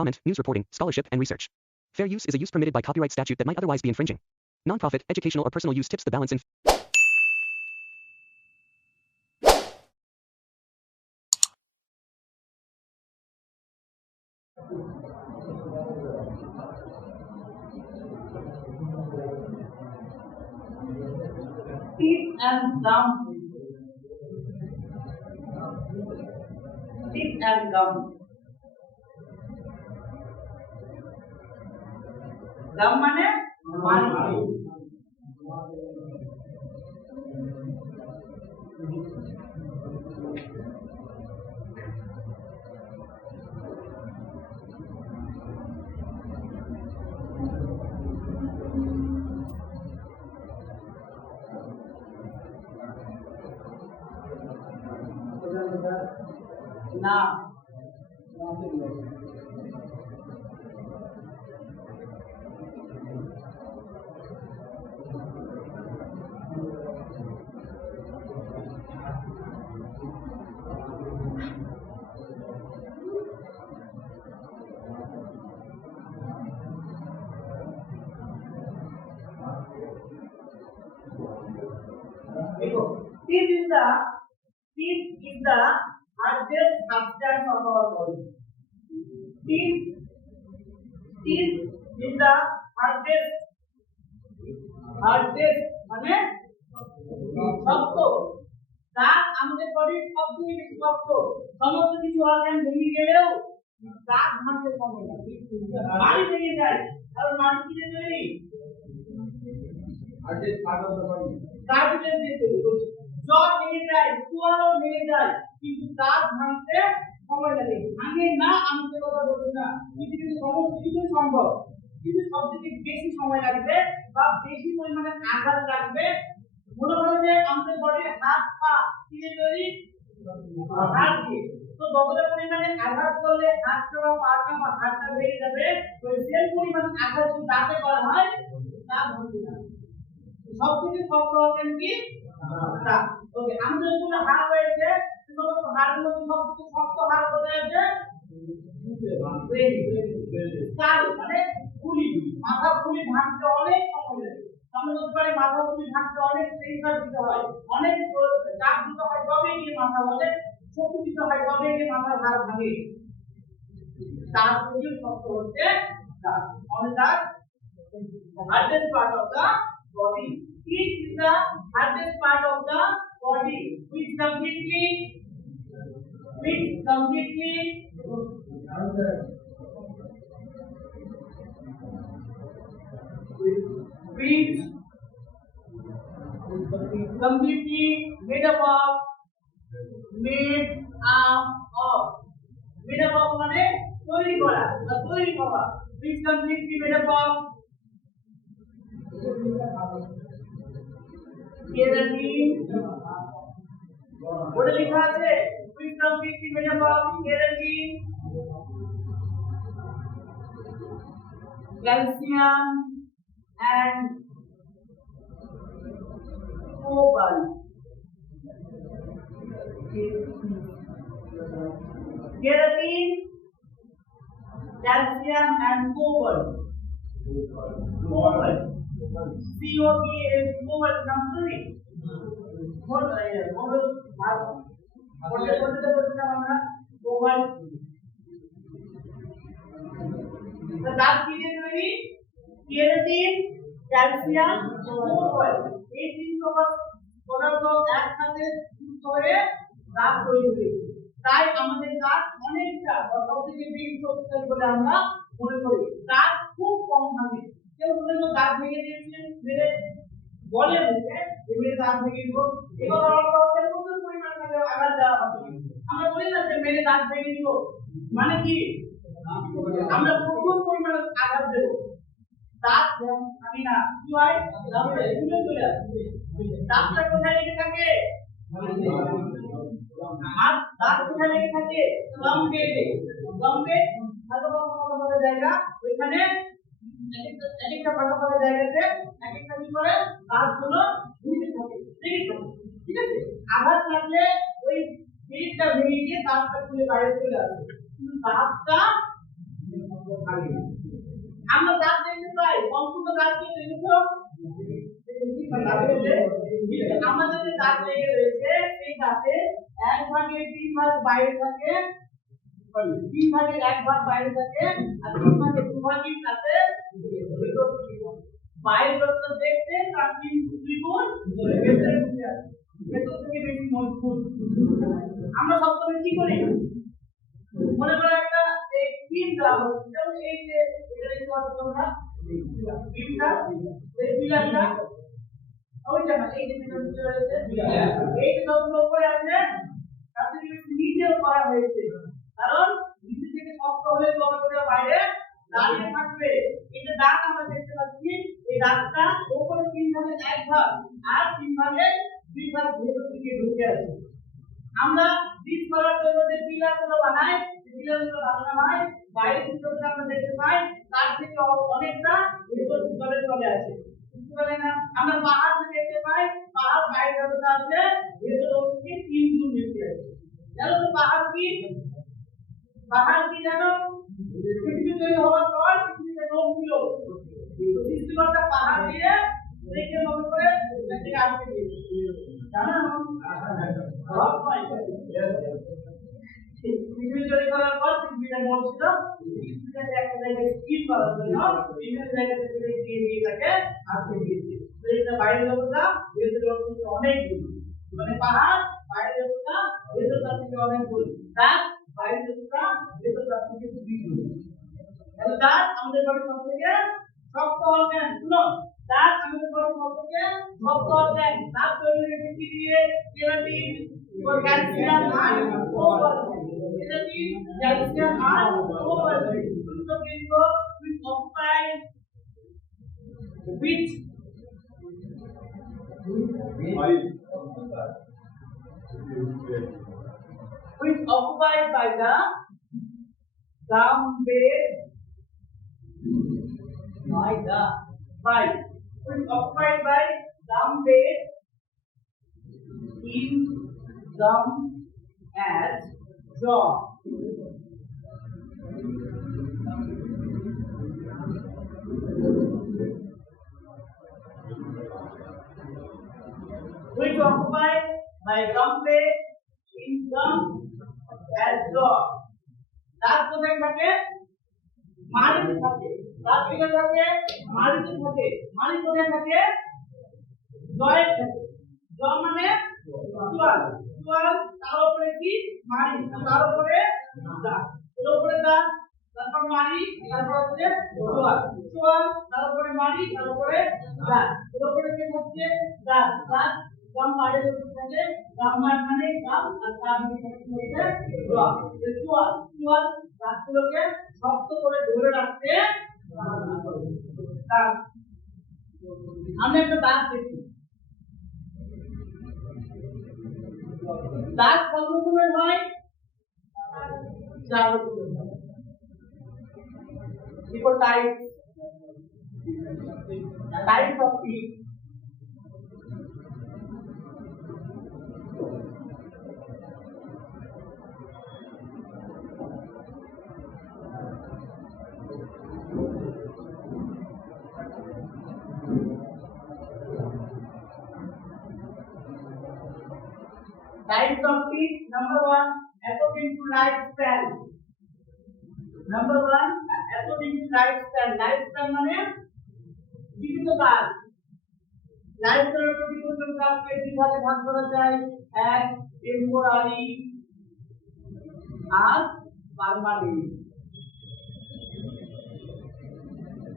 comment, news reporting, scholarship, and research. Fair use is a use permitted by copyright statute that might otherwise be infringing. Nonprofit, educational, or personal use tips the balance in. Teeth and gum. Teeth and gum. Gum মানে মাটি। না Teeth is the hardest substance of our body. Teeth is the hardest মানে শক্ত। দাঁত আমাদের বডির সবথেকে বেশি শক্ত। সমস্ত কিছু অর্গান ভেঙে গেলেও দাঁত ভাঙতে সময় লাগে। মাড়ি ভেঙে যায়, কারণ মাড়ি কিনে তৈরি কার্টিলেজ দিয়ে তৈরি। জ্বর ভেঙে যায়, চোয়ালও ভেঙে যায়, কিন্তু দাঁত ভাঙতে সময় লাগে। ভাঙে না, আমি যে কথা বলছি না, পৃথিবীর সমস্ত কিছু সম্ভব, কিন্তু সব থেকে বেশি সময় লাগবে বা বেশি পরিমাণে আঘাত লাগবে। মনে করো যে আমাদের বডির হাত পা কিনে তৈরি হাত দিয়ে, তো যতটা পরিমাণে আঘাত করলে হাতটা বা পাটা বা হাতটা ভেঙে যাবে, ওই সেম পরিমাণ আঘাত যদি দাঁতে করা হয় তা ভাঙবে না। সবথেকে শক্ত অর্গান কি? দাঁত। ওকে, আমাদের যতগুলো হাড় রয়েছে সমস্ত হাড়ের মধ্যে সবথেকে শক্ত হাড় কোথায় আছে? স্কাল মানে খুলি। মাথা খুলি ভাঙতে অনেক সময় লাগে। আমরা বলতে পারি মাথা খুলি ভাঙতে অনেক প্রেসার দিতে হয়, অনেক চাপ দিতে হয়, তবে গিয়ে মাথা বলে শক্তি দিতে হয়, তবে গিয়ে মাথার হাড় ভাঙে। তার থেকে শক্ত হচ্ছে দাঁত। আমাদের দাঁত hardest part of the body. Teeth is the hardest part of the body, which completely made up of মানে তৈরি করা বা তৈরি হওয়া, which completely made up of keratin. ওটা লেখা আছে which completely made up of keratin, calcium and cobalt. Keratin, calcium and cobalt. Cobalt. COBALT. Cobalt নামটি cobalt. দাঁত কি দিয়ে তৈরি? Keratin, calcium, cobalt। এই তিনটি পদার্থ একসাথে যুক্ত হয়ে দাঁত তৈরি হয়েছে। তাই আমাদের দাঁত অনেকটা সবথেকে বেশি শক্তিশালী বলে আমরা মনে করি। দাঁত খুব কম ভাঙে। কেউ বললো দাঁত ভেঙে দিয়েছে, মেরে বলে মুখে মেরে দাঁত ভেঙে দিব, এবার প্রচুর পরিমাণে আঘাত দেওয়া হবে। আমরা বলি না যে মেরে দাঁত ভেঙে দিব, মানে কি আমরা প্রচুর পরিমাণে আঘাত দেব। দাঁত ভাঙি না, কি হয়? চলে আসবে। দাঁতটা কোথায় লেগে থাকে? দাঁত কোথায় লেগে থাকে? গম্পে ভালো জায়গা, ওইখানে একটা ভালো জায়গাতে এক একটা কি করে দাঁতগুলো ঝুলতে থাকে, ঠিক আছে? আঘাত লাগলে ওই পেটটা ভেঙে গিয়ে দাঁতটা খুলে বাইরে চলে আসে, কিন্তু দাঁতটা আমরা দাঁত দেখতে পাই, সম্পূর্ণ দাঁতকে দেখেছো? আমাদের যে দাঁত লেগে রয়েছে সেই দাঁতে 1/3 বাইরে থাকে, 3/1 বাইরে থাকে, আর 3/2 থাকে বাইরের দরজা দেখতে তার 3 গুণ ভেতরে ঢুকে আছে, ভেতর থেকে বেশি মজবুত। আমরা সবসময় কি করি, মনে করো একটা এই পিন দেওয়া হচ্ছে, যেমন এই যে এটা দেখতে পাচ্ছ তোমরা পিনটা, এই পিলারটা ওইটা না, এই যে পিলারটা রয়েছে, এই যে যতগুলো উপরে আছে তার থেকে নিচেও করা হয়েছে, কারণ নিচে থেকে শক্ত হলে তবে বাইরে দাঁড়িয়ে থাকবে। এই যে দাঁত আমরা দেখতে পাচ্ছি, এই দাঁতটা উপরে 3/1 আর 3/2 ভেতর দিকে ঢুকে আছে। আমরা ডিপ করার জন্য যে পিলারগুলো বানাই, সেই পিলারগুলো বানানো হয় বাইরে থেকে আমরা দেখতে পাই তার থেকে অনেকটা ভেতর ভিতরে চলে আসে, বুঝতে পারলে না? আমরা পাহাড় থেকে দেখতে পাই পাহাড় বাইরে যতটা আছে ভেতর থেকে 3 গুণ বেশি আছে। জানো তো পাহাড় কি? পাহাড় কি জানো? পৃথিবী তৈরি হওয়ার পর পৃথিবীতে লোক ছিল, সৃষ্টিকর্তা পাহাড় দিয়ে দেখে মনে করে এটাকে আটকে দিয়েছে, জানো না? পৃথিবী তৈরি করার পর পৃথিবীটা বলছিল পৃথিবীটাকে একটা জায়গায় স্থির করার জন্য বিভিন্ন জায়গা থেকে দিয়ে দিয়ে তাকে আটকে দিয়েছে। এটা বাইরের জগৎটা ভেতরের জগৎ অনেক দূর, মানে পাহাড় বাইরের জগৎটা ভেতরটা থেকে অনেক দূর, তার বাইরের জগৎটা ভেতরটা থেকে দূর। তাহলে তার আমাদের বাড়ির সব থেকে শক্ত অর্গান, শুনো, তার আমাদের বাড়ির সব থেকে শক্ত অর্গান, তার তৈরি হয়েছে কি দিয়ে? কেরাটিন, ক্যালসিয়াম আর ফসফরাস। কেরাটিন, ক্যালসিয়াম আর ফসফরাস শুক্রবৃন্দ which occupied by the gum bed which occupied by gum bed in gum as jaw. Which occupied by gum bed in gum as jaw. দাঁত কোথায় থাকে? মাড়িতে থাকে। দাঁত কোথায় থাকে? মাড়িতে থাকে। মাড়ি কোথায় থাকে? জয়ে থাকে। জ মানে চোয়াল, চোয়াল তার উপরে কি? মাড়ি, তার উপরে দাঁত, এর উপরে দাঁত, তারপর মাড়ি, তারপর হচ্ছে চোয়াল, চোয়াল তার উপরে মাড়ি, তার উপরে দাঁত, এর উপরে কি হচ্ছে? দাঁত, দাঁত গাম মাড়ির উপরে থাকে, গাম মানে গাম, আর তার নিচে হচ্ছে চোয়াল, চোয়াল, চোয়াল দাঁতগুলোকে শক্ত করে ধরে রাখতে দাঁত। আমরা একটা দাঁত দেখি, দাঁত কত রকমের হয়? 4 রকমের হয়। Different types of teeth. Types of teeth. Number 1, according to lifespan. Number 1, according to lifespan. Lifespan মানে জীবিতকাল। লাইফস্টাইলের জীবিতকালকে কিভাবে ভাগ করা যায়? এক, টেম্পোরারি আর পার্মানেন্ট।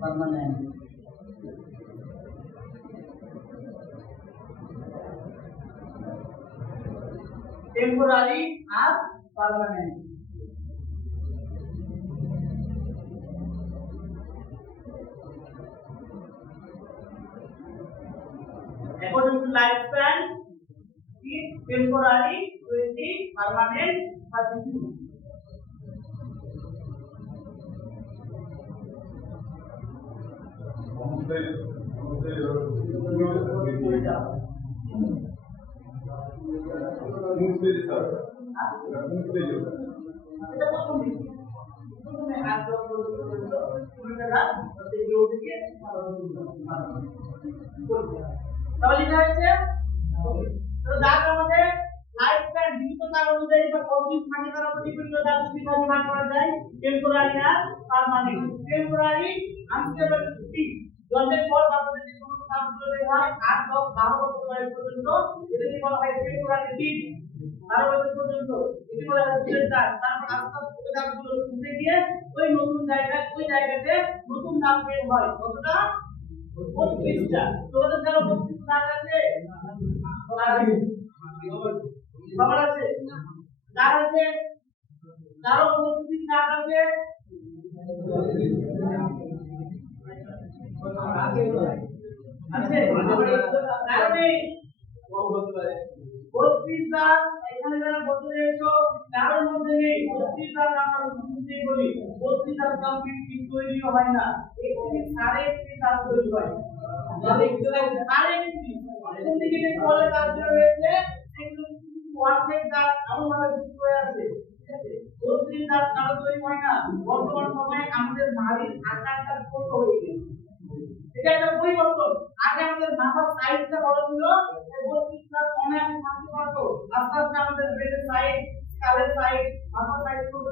পার্মানেন্ট টেম্পোরারি আর permanent. According to lifespan, is temporary, 20, permanent, 32. পুরোটা দাঁত এই রো থেকে তাহলে এটা হচ্ছে তো দাঁত আমাদের লাইফ স্প্যান বিভিন্ন কারণ অনুযায়ী বা কতদিন থাকে তার উপর ডিপেন্ড করে দাঁত কিভাবে ভাগ করা যায় টেম্পোরারি আর পার্মানেন্ট টেম্পোরারি আনস্টেবল ফিক্স জন্মের পর বাচ্চাদের যে সমস্ত দাঁতগুলো বের হয় 8 10 12 বছর বয়স পর্যন্ত এটাকে বলা হয় টেম্পোরারি ফিক্স 12 বছর পর্যন্ত এটি বলা হয় ফুলের দাঁত তারপর আস্তে আস্তে ওই দাঁতগুলো উঠে গিয়ে ওই নতুন জায়গায় ওই জায়গাতে নতুন দাঁত বের হয় কতটা 32টা তোমাদের যারা 32 দাঁত আছে সবার আছে যার আছে কারো 32 দাঁত আছে আছে কারণে 32 দাঁত এখানে যারা বসে রয়েছো কারোর মধ্যে নেই 32 দাঁত আমরা বুঝতে বলি 32 দাঁত কমপ্লিট তৈরি হয় না এখানে 3.5 দাঁত তৈরি হয় তাহলে একটু 3.5 এখান থেকে যে পরে দাঁতগুলো রয়েছে সেগুলো অর্ধেক দাঁত এমন ভাবে যুক্ত হয়ে আছে ঠিক আছে 32 দাঁত কারো তৈরি হয় না বর্তমান সময়ে আমাদের নাড়ির আকারটা ছোট হয়ে গেছে এটা একটা পরিবর্তন আগে আমাদের মাথার সাইজটা বড় ছিল 32 দাঁত অনেক থাকতে পারতো আস্তে আস্তে আমাদের ব্রেনের সাইজ স্কালের সাইজ মাথার সাইজ ছোট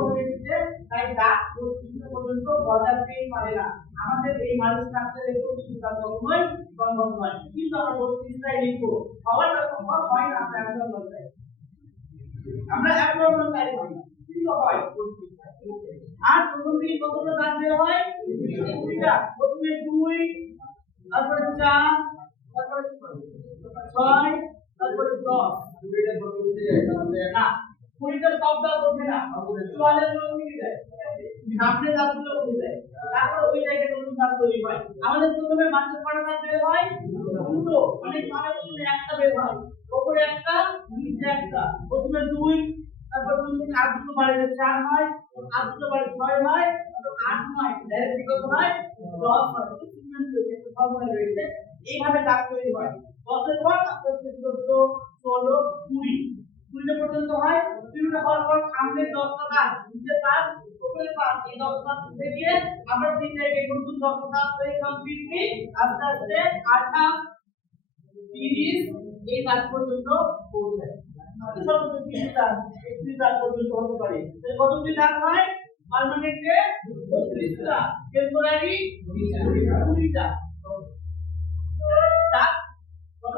হয়ে গেছে তাই দাঁত 32 পর্যন্ত গজাতেই পারে না আমাদের এই মাঝের স্ট্রাকচারে 32 দাঁত কখনোই সম্ভব নয় কিন্তু আমরা 32টাই লিখবো হওয়াটা সম্ভব হয় না আমরা একদম বলতে আমরা অ্যাবনর্মাল টাইপ হয় না কিন্তু হয় 32টা আর প্রথম দিকে কতটা দাঁত বের হয় 20টা প্রথমে 2 তারপরে 4 তারপরে 6 তারপরে 10 দুইটা ধরে উঠে যায় তাহলে না 20টা সব দাঁত ওঠে না 44 গুলো উঠে যায় সামনে দাঁতগুলো উঠে যায় তারপর ওই জায়গায় নতুন দাঁত তৈরি হয় আমাদের প্রথমে মাঝের পাড়া দাঁত বের হয় দুটো মানে প্রথমে একটা বের হয় উপরে একটা নিচে একটা প্রথমে 2 তারপর 2 থেকে 8 দুটো বাড়ে 4 হয় 8 দুটো বাড়ে 6 হয় তারপর 8 হয় ডাইরেক্ট কত হয় 10 হয় সিকোয়েন্স রয়েছে ফর্মুলা রয়েছে এইভাবে দাঁত তৈরি হয় 10 এর পর আস্তে আস্তে 14 16 20 পর্যন্ত হয় 20টা হওয়ার পর সামনে 10টা দাঁত নিচে দাঁত উপরে দাঁত এই 10টা দাঁত উঠে গিয়ে আবার তিন জায়গায় নতুন 10টা দাঁত তৈরি কমপ্লিটলি আস্তে আস্তে 28 30 এই দাঁত পর্যন্ত পৌঁছায় সর্বোচ্চ 30 দাঁত 31 দাঁত পর্যন্ত হতে পারে কতটি দাঁত হয় পার্মানেন্টে 32টা টেম্পোরারি 20টা দাঁত কত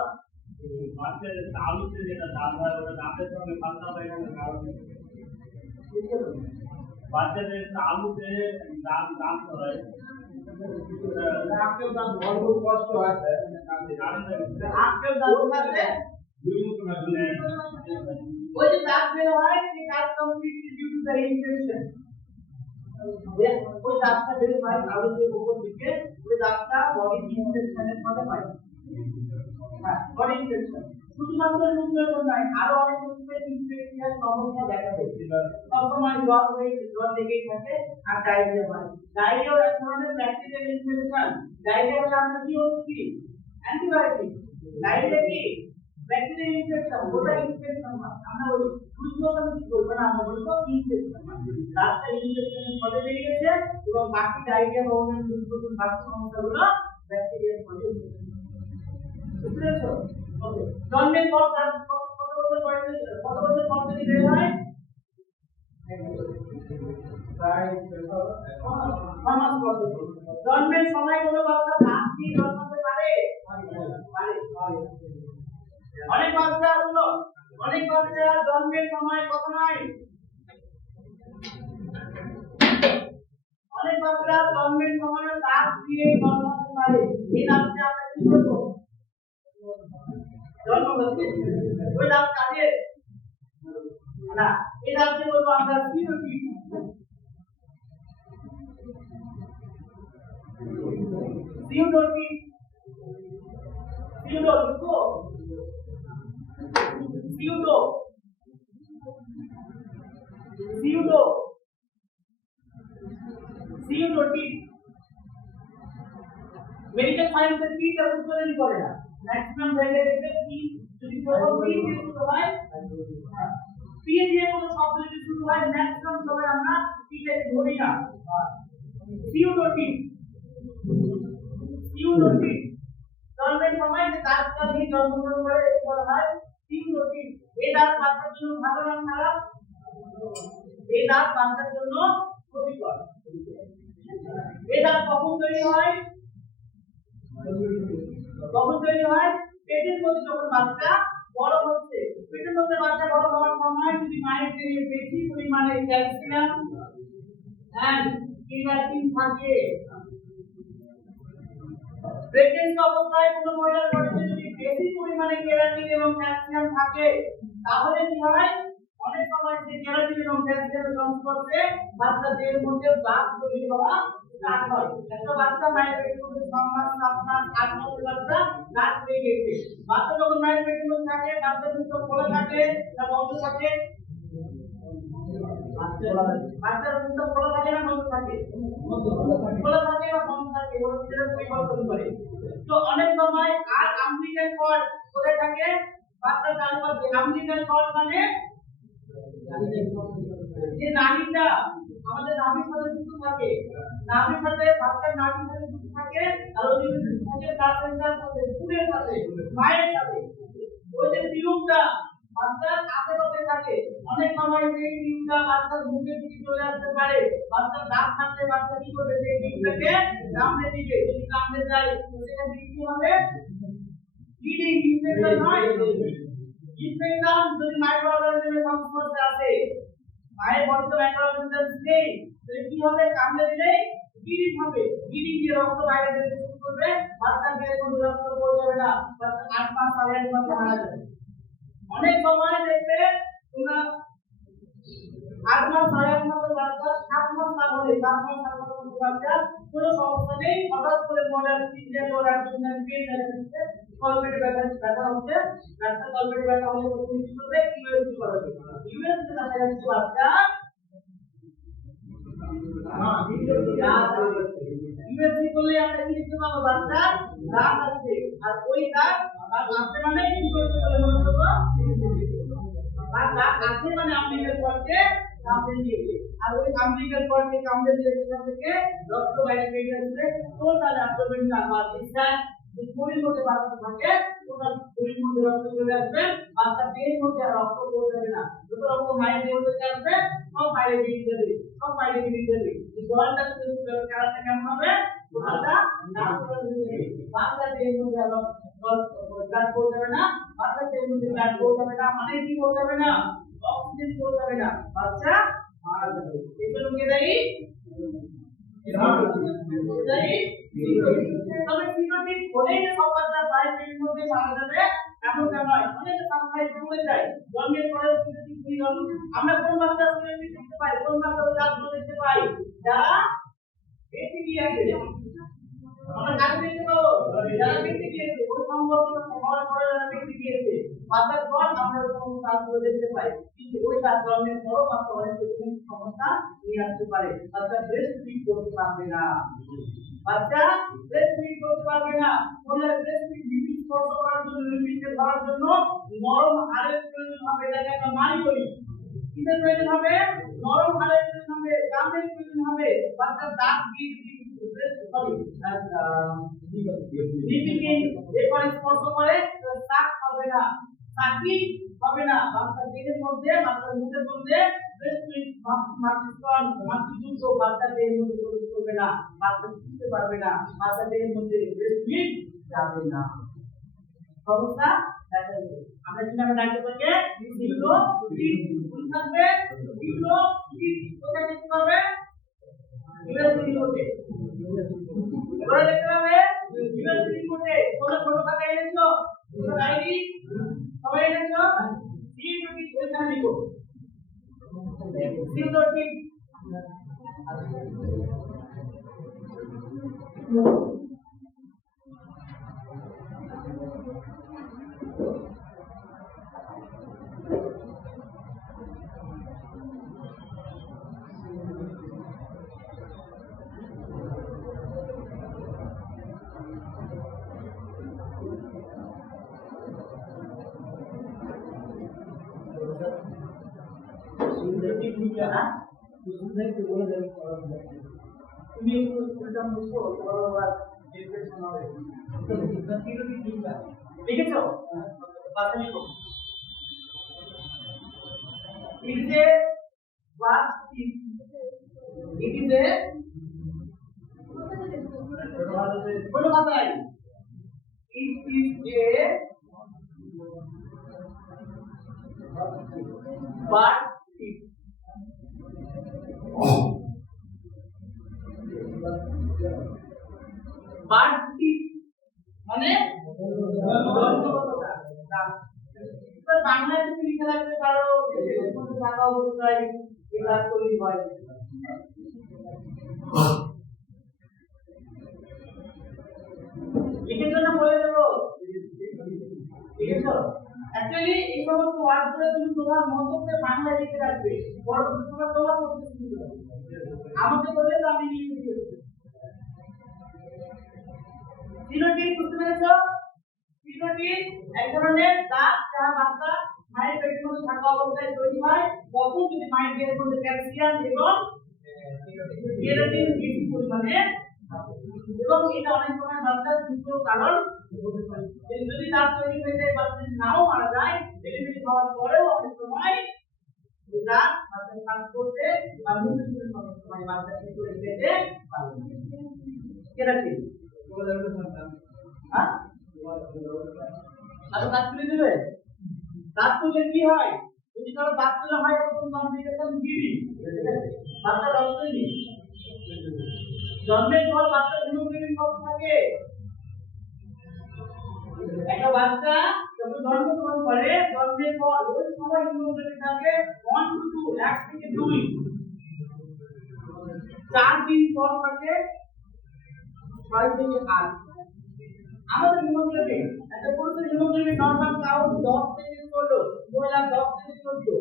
বাচ্চাদের আলুতে যেটা দাঁত হয় ওটা দাঁতের সঙ্গে পাতলা হয়ে গেলে কারণ বাচ্চাদের আলুতে দাঁত হয় আজকেও দাঁত ভরপুর কষ্ট হয় আজকেও দাঁত থাকলে ওই যে দাঁত বের হয় সেই দাঁত completely due to the infection ওই দাঁতটা বের হয় আলুতে উপর দিকে ওই দাঁতটা বডি ইনফেকশনের ফলে হয় বডি ইনফেকশন শুধুমাত্র রূপের নয় আরো অনেক রূপের ইনফেকশনের সমস্যা দেখা দেয় সবসময় জ্বর লেগেই থাকে আর ডায়রিয়া হয় ডায়রিয়া এক ধরনের ব্যাকটেরিয়াল ইনফেকশন ডায়রিয়া হলে আমরা কি বলছি অ্যান্টিবায়োটিক ডায়রিয়া কি ব্যাকটেরিয়াল ইনফেকশন ওটা ইনফেকশন হয় আমরা বলি ফুসফুসন কি বলবো না আমরা বলবো ইনফেকশন রাস্তা ইনফেকশনের ফলে বেরিয়ে গেছে এবং বাকি ডায়রিয়া বা অন্যান্য ফুসফুসন বাকি সমস্যাগুলো ব্যাকটেরিয়াল ফলে বুঝেছো ওকে জন্মের পর কত বছর বয়সে কত বছর পর থেকে বের হয় প্রায় 6 মাস পর জন্মের সময় কোনো বাচ্চা দাঁত দিয়ে জন্মাতে পারে অনেক বাচ্চা হলো অনেক বাচ্চা জন্মের সময় কত নয় অনেক বাচ্চা জন্মের সময় দাঁত দিয়ে জন্মাতে পারে এই দাঁতটা আমরা কি বলবো জন্মগত ওই দাঁত কাদের না এই দাঁতকে বলবো আমরা সিনোটিপ সিনোটিপ সিনোটিপ মেডিকেল সায়েন্সের কি কাজ করে না ম্যাক্সিমাম জায়গায় দেখবে কি যদি প্রথম পি দিয়ে শুরু হয় পি দিয়ে কোনো শব্দ যদি শুরু হয় ম্যাক্সিমাম সময় আমরা পি কে ধরি না পিউরোটিন জন্মের সময় যে দাঁতটা দিয়ে জন্মগ্রহণ করে একে বলা হয় পিউরোটিন। এই দাঁত বাচ্চার জন্য ভালো না খারাপ? এই দাঁত বাচ্চার জন্য ক্ষতিকর। এই দাঁত কখন তৈরি হয়? কখন তৈরি হয়? পেটের মধ্যে যখন বাচ্চা বড় হচ্ছে। পেটের মধ্যে বাচ্চা বড় হওয়ার সময় যদি মায়ের পেটে বেশি পরিমাণে ক্যালসিয়াম এন্ড ক্রিয়াটিন থাকে, প্রেগন্যান্সি অবস্থায় কোনো মহিলার বডিতে যদি বেশি পরিমাণে ক্রিয়াটিন এবং ক্যালসিয়াম থাকে, তাহলে কি হয়? অনেক সময় সেই ক্রিয়াটিন এবং ক্যালসিয়ামের সংস্পর্শে বাচ্চার দেহের মধ্যে দাগ তৈরি হওয়া স্টার্ট হয়। একটা বাচ্চা মায়ের পেটের মধ্যে 6 মাস, 7 মাস, 8 মাসের বাচ্চা দাগ হয়ে গেছে। বাচ্চা যখন মায়ের পেটের মধ্যে থাকে, বাচ্চার মুখ খোলা থাকে না বন্ধ থাকে? বাচ্চার মুখটা খোলা থাকে না বন্ধ থাকে? খোলা থাকে বা বন্ধ থাকে, ওর ভিতরে পরিবর্তন করে। তো অনেক সময় আর আম্বিলিক্যাল কর্ড কোথায় থাকে? বাচ্চার চারপাশে। আম্বিলিক্যাল কর্ড মানে যে নাভিটা আমাদের নাভির সাথে যুক্ত থাকে, নাভির সাথে বাচ্চার নাভির সাথে যুক্ত থাকে, আর ওই যে থাকে প্লাসেন্টার সাথে, পুরের সাথে, মায়ের সাথে। ওই যে টিউবটা বাচ্চার আশেপাশে থাকে। অনেক সময় সেই টিউবটা বাচ্চার মুখের দিকে চলে আসতে পারে। বাচ্চার দাঁত থাকলে বাচ্চা কি করবে? সেই টিউবটাকে কামড়ে দিবে। যদি কামড়ে যায় সেখানে কি হবে? ব্লিডিং, ইনফেকশন হয়। ইনফেকশন যদি মাইক্রোঅর্গানিজমের সংস্পর্শে আসে, মায়ের বডিতে মাইক্রোঅর্গানিজম নেই, তাহলে কি হবে? কামড়ে দিলে ব্লিডিং হবে। ব্লিডিং দিয়ে রক্ত বাইরে বের শুরু করবে। বাচ্চার গায়ে কোনো রক্ত পড়বে না। বাচ্চা 8 মাস, 8.5 মাসে মারা যাবে। অনেক সময় দেখবে তোমরা 8 মাস, 8.5 মাসের বাচ্চা 7 মাস না হলে 7 মাস, 7 মাসের বাচ্চা কোনো সমস্যা নেই, হঠাৎ করে মডার্ন সিরিয়াল ওর একজন পেয়ে যাচ্ছে, কলপেটে ব্যথা হচ্ছে। ডাক্তার কলপেটে ব্যথা হলে প্রথমে কি করবে? ইউএসজি করাবে। ইউএসজি দেখা যাচ্ছে বাচ্চা ইউএসজি করলে আমরা কি দেখতে পাবো? বাচ্চা দাঁত আছে, আর ওই দাঁত আছে মানে কি করতে হবে মনে করবো? আর দাঁত আছে মানে আম্বিলিক্যাল কর্ডকে কামড়ে দিয়েছে, আর ওই আম্বিলিক্যাল কর্ডকে কামড়ে দিয়ে সেখান থেকে রক্ত বাইরে বেরিয়ে আসবে। টোটাল অ্যাবডোমেনটা বা ডিসচার্জ যে শরীর মধ্যে বাচ্চা থাকে, টোটাল শরীর মধ্যে রক্ত চলে আসবে। বাচ্চা দেহের মধ্যে আর রক্ত পৌঁছাবে না। যত রক্ত মায়ের দেহের মধ্যে আসবে সব বাইরে বেরিয়ে যাবে, সব বাইরে বেরিয়ে যাবে। এই জলটা কালারটা কেমন হবে? জলটা লাল কালার হয়ে যাবে। বাচ্চা দেহের মধ্যে আর ব্লাড পৌঁছাবে না। বাচ্চা দেহের মধ্যে ব্লাড পৌঁছাবে না মানে কি পৌঁছাবে না? অক্সিজেন পৌঁছাবে না, বাচ্চা মারা যাবে। এগুলো কে দায়ী? তবে সিনোটিক হলেই যে সব বাচ্চা মায়ের পেটের মধ্যে মারা যাবে এমনটা নয়। অনেকে সামহাই ভুলে যায়, জন্মের পরে সিনোটিক হয়ে গেল। আমরা কোন বাচ্চা সিনোটিক দেখতে পাই? কোন বাচ্চা দাঁতগুলো দেখতে পাই? যারা বেশি গিয়েছে, আমরা কাকে দেখতে পাবো? যারা বেশি গিয়েছে, ওই সম্পর্কে হওয়ার পরে যারা বেশি গিয়েছে বাচ্চার পর আমরা ওই সমস্ত দাঁতগুলো দেখতে পাই। কিন্তু ওই দাঁত জন্মের পরও বাচ্চা অনেক রকম সমস্যা নিয়ে আসতে পারে। বাচ্চা ব্রেস্ট ফিড করতে পারবে না, বাচ্চা ব্রেস্ট ফিড করতে পারবে না। ফলে ব্রেস্ট ফিড লিপিড স্পর্শ করার জন্য, লিপিডকে ধরার জন্য নরম হাড়ের প্রয়োজন হবে। এটাকে আমরা মানি করি। কিসের প্রয়োজন হবে? নরম হাড়ের প্রয়োজন হবে, দামের প্রয়োজন হবে। বাচ্চার দাঁত দিয়ে লিপিডকে এরপরে স্পর্শ করে শাক হবে না, শাকিক হবে না। বাচ্চার দেহের মধ্যে, বাচ্চার মুখের মধ্যে ব্রেস্ট ফিড মাতৃযুক্ত বাচ্চার দেহের মধ্যে প্রবেশ করবে না, বাচ্চা বুঝতে পারবে না, বাচ্চার দেহের মধ্যে ব্রেস্ট ফিড যাবে না। সমস্যা দেখা যাবে। আমরা কিভাবে ডাক্তারকে দিলো ফিড থাকবে, দিলো ফিড কোথায় দেখতে পাবে? ইউএসজি কোডে। ওরা দেখতে পাবে ইউএসজি কোডে। কোন ছোট খাতা এনেছো? ছোট ডায়েরি সবাই এনেছো? সিনোটিক ওইখানে লিখো। সিনোটিক তুমি একটু স্কুলটা মুছো, তোমার লিখেছো? পাশে লিখো। It is a what is it is a বলো কথাই it is a what is what is মানে বাংলায় তুমি লিখে রাখতে পারো থাকা অবস্থায় এই কাজ তৈরি হয় লিখের জন্য বলে দেবো লিখেছো অ্যাকচুয়ালি এই সমস্ত ওয়ার্ডগুলো তুমি তোমার মতো করে বাংলায় লিখে রাখবে বড় তোমার তোমার করতে সুবিধা আমাকে বললে তো আমি লিখে দিই সিনোটি বুঝতে পেরেছো সিনোটি এক ধরনের দাঁত যা বাচ্চা মায়ের পেটের মধ্যে থাকা অবস্থায় তৈরি হয় তখন যদি মায়ের পেটের মধ্যে ক্যালসিয়াম এবং কেরাটিন বেশি পরিমাণে এবং এটা অনেক সময় বাচ্চার মৃত্যুর কারণ হতে পারে যদি দাঁত তৈরি হয়ে যায় বাচ্চা নাও মারা যায় ডেলিভারি হওয়ার পরেও অনেক সময় দাঁত বাচ্চা কাজ করতে বা মৃত্যুর সময় বাচ্চা করে পেতে পারে কেরাটিন হ্যাঁ আর দাঁত তুলে দেবে দাঁত তুলে কি হয় যদি কারো দাঁত তুলে হয় তখন নাম দিয়েছেন গিরি বাচ্চা রক্ত নেই জন্মের পর বাচ্চা হিমোগ্লোবিন কত থাকে একটা বাচ্চা যখন জন্মগ্রহণ করে জন্মের পর ওই সময় হিমোগ্লোবিন থাকে 1 to 2 1 থেকে 2 4 দিন পর থাকে 6 থেকে 8 আমাদের হিমোগ্লোবিন একটা পুরুষের হিমোগ্লোবিন নরমাল কাউন্ট 10 থেকে 16 মহিলা 10 থেকে 14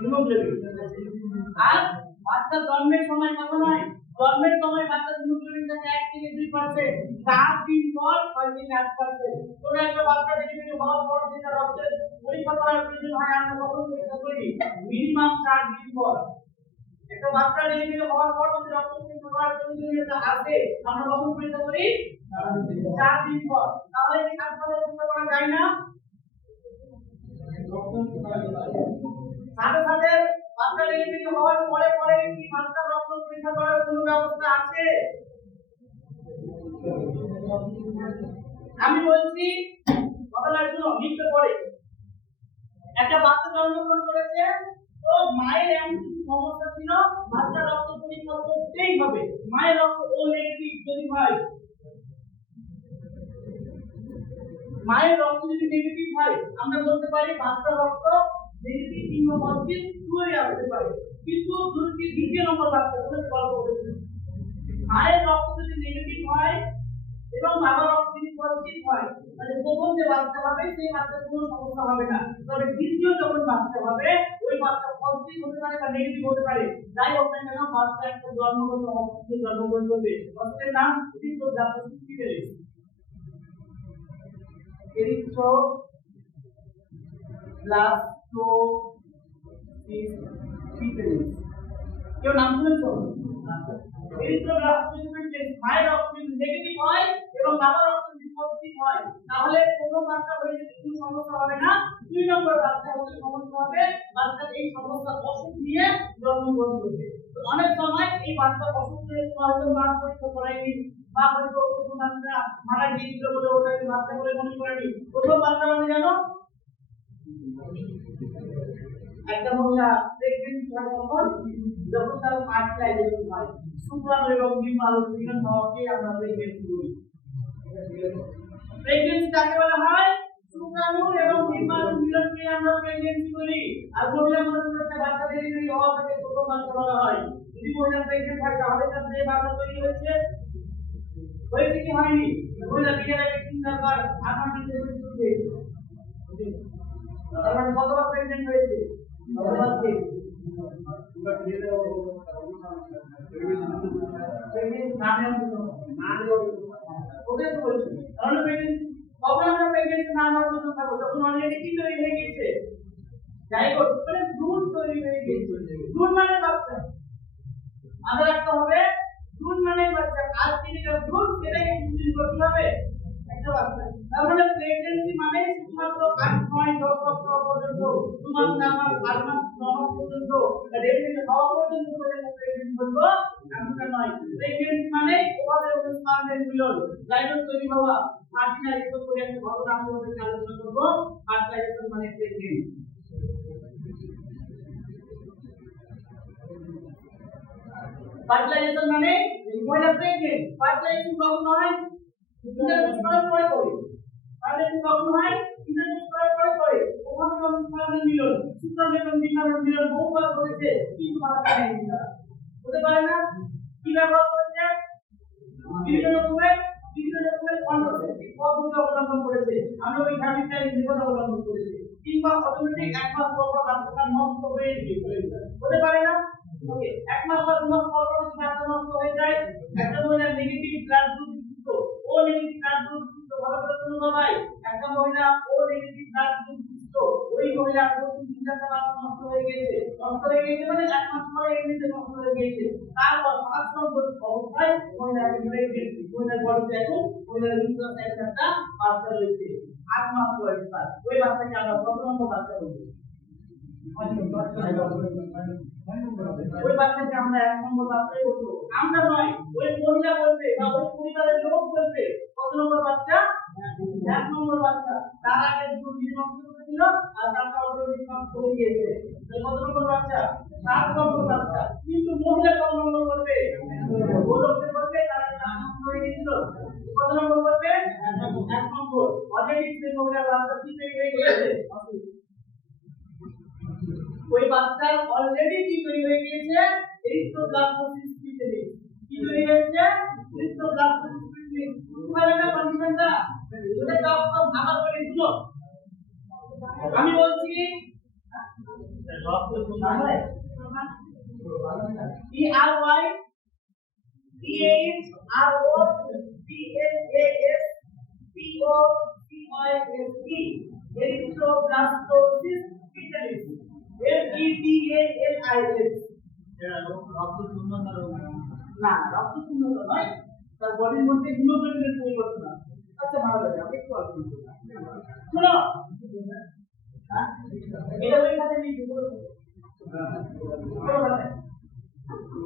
হিমোগ্লোবিন আর বাচ্চা জন্মের সময় কত নয় জন্মের সময় বাচ্চার হিমোগ্লোবিন থাকে 1 থেকে 2% 4 দিন পর 6 থেকে 8% কোন একটা বাচ্চা ডেলিভারি হওয়ার পর যেটা রক্তের পরীক্ষা করার প্রয়োজন হয় আমরা কখন পরীক্ষা করি মিনিমাম 4 দিন পর একটা বাচ্চা ডেলিভারি হওয়ার পর যদি রক্ত পরীক্ষা করার প্রয়োজনীয়তা আছে আমরা কখন পরীক্ষা করি 4 দিন পর তাহলে কি হাসপাতালে পরীক্ষা করা যায় না সাথে সাথে বাচ্চা ডেলিভারি হওয়ার পরে পরে কি বাচ্চা রক্ত পরীক্ষা করার কোনো ব্যবস্থা আছে আমি বলছি কথাটা শুনো লিখতে পড়ে একটা বাচ্চা জন্মগ্রহণ করেছে তো মায়ের এমন কিছু সমস্যা ছিল বাচ্চা রক্ত পরীক্ষা করতেই হবে মায়ের রক্ত ও নেগেটিভ যদি হয় মায়ের রক্ত যদি নেগেটিভ হয় আমরা বলতে পারি বাচ্চা রক্ত নেগেটিভ কিংবা পজিটিভ দুটোই আসতে পারে কিন্তু দ্বিতীয় নম্বর বাচ্চা বলে গল্প করেছে মায়ের রক্ত যদি নেগেটিভ হয় এবং বাবার রক্ত যদি পজিটিভ হয় তাহলে প্রথম যে বাচ্চা হবে সেই বাচ্চার কোনো সমস্যা হবে না তবে দ্বিতীয় যখন বাচ্চা হবে ওই বাচ্চা পজিটিভ হতে পারে বা নেগেটিভ হতে পারে যাই হোক না কেন বাচ্চা একটা জন্মগত অসুখে জন্মগ্রহণ করবে অসুখের নাম এরিথ্রোব্লাস্টোসিস কেউ নাম শুনেছো মায়ের রক্ত যদি নেগেটিভ হয় এবং বাবার রক্ত যদি পজিটিভ হয় তাহলে প্রথম বাচ্চা হয়ে যেতে কোনো সমস্যা হবে না 2 নম্বর বাচ্চা হতে সমস্যা হবে বাচ্চা এই সমস্যা অসুখ নিয়ে জন্মগ্রহণ করবে তো অনেক সময় এই বাচ্চা অসুখ নিয়ে হয়তো মা পরীক্ষা করায়নি বা হয়তো প্রথম বাচ্চা মারা গিয়েছিল বলে ওটাকে বাচ্চা বলে মনে করেনি প্রথম বাচ্চা মানে জানো একটা মহিলা প্রেগন্যান্ট হয় যখন তার ফার্টিলাইজেশন হয় শুক্রাণু এবং ডিম্বাণু মিলন হওয়াকে আমরা প্রেগন্যান্সি বলি প্রেগন্যান্সি কাকে বলা হয় শুক্রাণু এবং ডিম্বাণু মিলনকে আমরা প্রেগন্যান্সি বলি আর মহিলা মানুষের একটা বাচ্চা ডেলিভারি হওয়া থেকে প্রথম বাচ্চা বলা হয় যদি মহিলা প্রেগন্যান্ট হয় তাহলে তার যে বাচ্চা তৈরি হয়েছে কি হয়নি মহিলা বিয়ের আগে 3-4 আপনার দিকে চলছে তার মানে কতবার প্রেগন্যান্ট হয়েছে জুন মানে বাচ্চা আজ থেকে যা জুন সেটাকে কিছুদিন করতে হবে একটা বাচ্চা তার মানে প্রেগন্যান্সি মানে শুধুমাত্র 8 9 10 সপ্তাহ পর্যন্ত শুধুমাত্র আমার 8 মাস 9 মাস পর্যন্ত ডেলিভারি হওয়া পর্যন্ত প্রেগন্যান্সি বলবো এমনটা নয় প্রেগন্যান্সি মানে ওভাবে স্পার্মের মিলন জাইগোট তৈরি হওয়া ফার্টিলাইজেশন করে একটা ঘটনা আমরা আলোচনা করব ফার্টিলাইজেশন মানে প্রেগন্যান্সি ফার্টিলাইজেশন মানে মহিলা প্রেগন্যান্ট ফার্টিলাইজেশন কখন হয় ইন্টারকোর্স করার পরে করে ফার্টিলাইজেশন কখন হয় ইন্টারকোর্স করার পরে করে ওখানে যখন স্পার্মের মিলন শুক্রাণু এবং ডিম্বাণুর মিলন বহুবার করেছে কিন্তু বাচ্চা নেই হতে পারে না কি ব্যবহার করেছে বিভিন্ন রকমের কন্ট্রাসেপটিভ পদ্ধতি অবলম্বন করেছে আমরা ওই ফ্যামিলিটাই মেথড অবলম্বন করেছি কিংবা অটোমেটিক এক মাস পর পর বাচ্চাটা নষ্ট হয়ে গিয়েছে হতে পারে না ওকে এক মাস বা 2 মাস পর পর যদি বাচ্চা নষ্ট হয়ে যায় একটা মহিলা নেগেটিভ ব্লাড গ্রুপ যুক্ত ও নেগেটিভ ব্লাড গ্রুপ যুক্ত ভালো করে শুনুন ভাই একটা মহিলা ও নেগেটিভ ব্লাড গ্রুপ যুক্ত ওই মহিলা প্রথম 3-4টা বাচ্চা নষ্ট হয়ে গেছে মানে এক মাস পরে এমনিতে নষ্ট হয়ে গেছে তারপর 5 নম্বর অবস্থায় মহিলা প্রেগন্যান্ট মহিলার বডিতে এখন মহিলার নিউক্লিয়াস একটা বাচ্চা রয়েছে 8 মাস বয়স তার ওই বাচ্চাকে আমরা কত নম্বর বাচ্চা বলবো ওই বাচ্চাকে আমরা 1 নম্বর বাচ্চাই বলবো আমরা নয় ওই মহিলা বলবে বা ওই পরিবারের লোক বলবে কত নম্বর বাচ্চা 1 নম্বর বাচ্চা তার আগে দুটো দিন নষ্ট করেছিল আর তারপর অলরেডি নষ্ট হয়ে গিয়েছে কত নম্বর বাচ্চা 7 নম্বর বাচ্চা কিন্তু মহিলা কত নম্বর বলবে ও লোককে বলবে তারা 4 নম্বর হয়ে গিয়েছিল কত নম্বর বলবে 1 নম্বর অলরেডি সেই মহিলা বাচ্চা কি হয়ে গেছে ওই বাচ্চার অলরেডি কি তৈরি হয়ে গিয়েছে এরিথ্রোব্লাস্টোসিস স্পিটালিস কি তৈরি হয়েছে এরিথ্রোব্লাস্টোসিস স্পিটালিস বুঝতে না কন্ডিশনটা ওটা তো আবার করে দিল আমি বলছি E R Y T H R O T L A S P O C Y S T erythroblastosis স্পিটালিস FETALIS রক্ত শূন্যতা রোগ না রক্ত শূন্যতা নয় তার বডির মধ্যে হিমোগ্লোবিনের পরিবর্তন আচ্ছা ভালো লাগে আমি একটু আলোচনা করি শুনো এটা ওই খাতে নিয়ে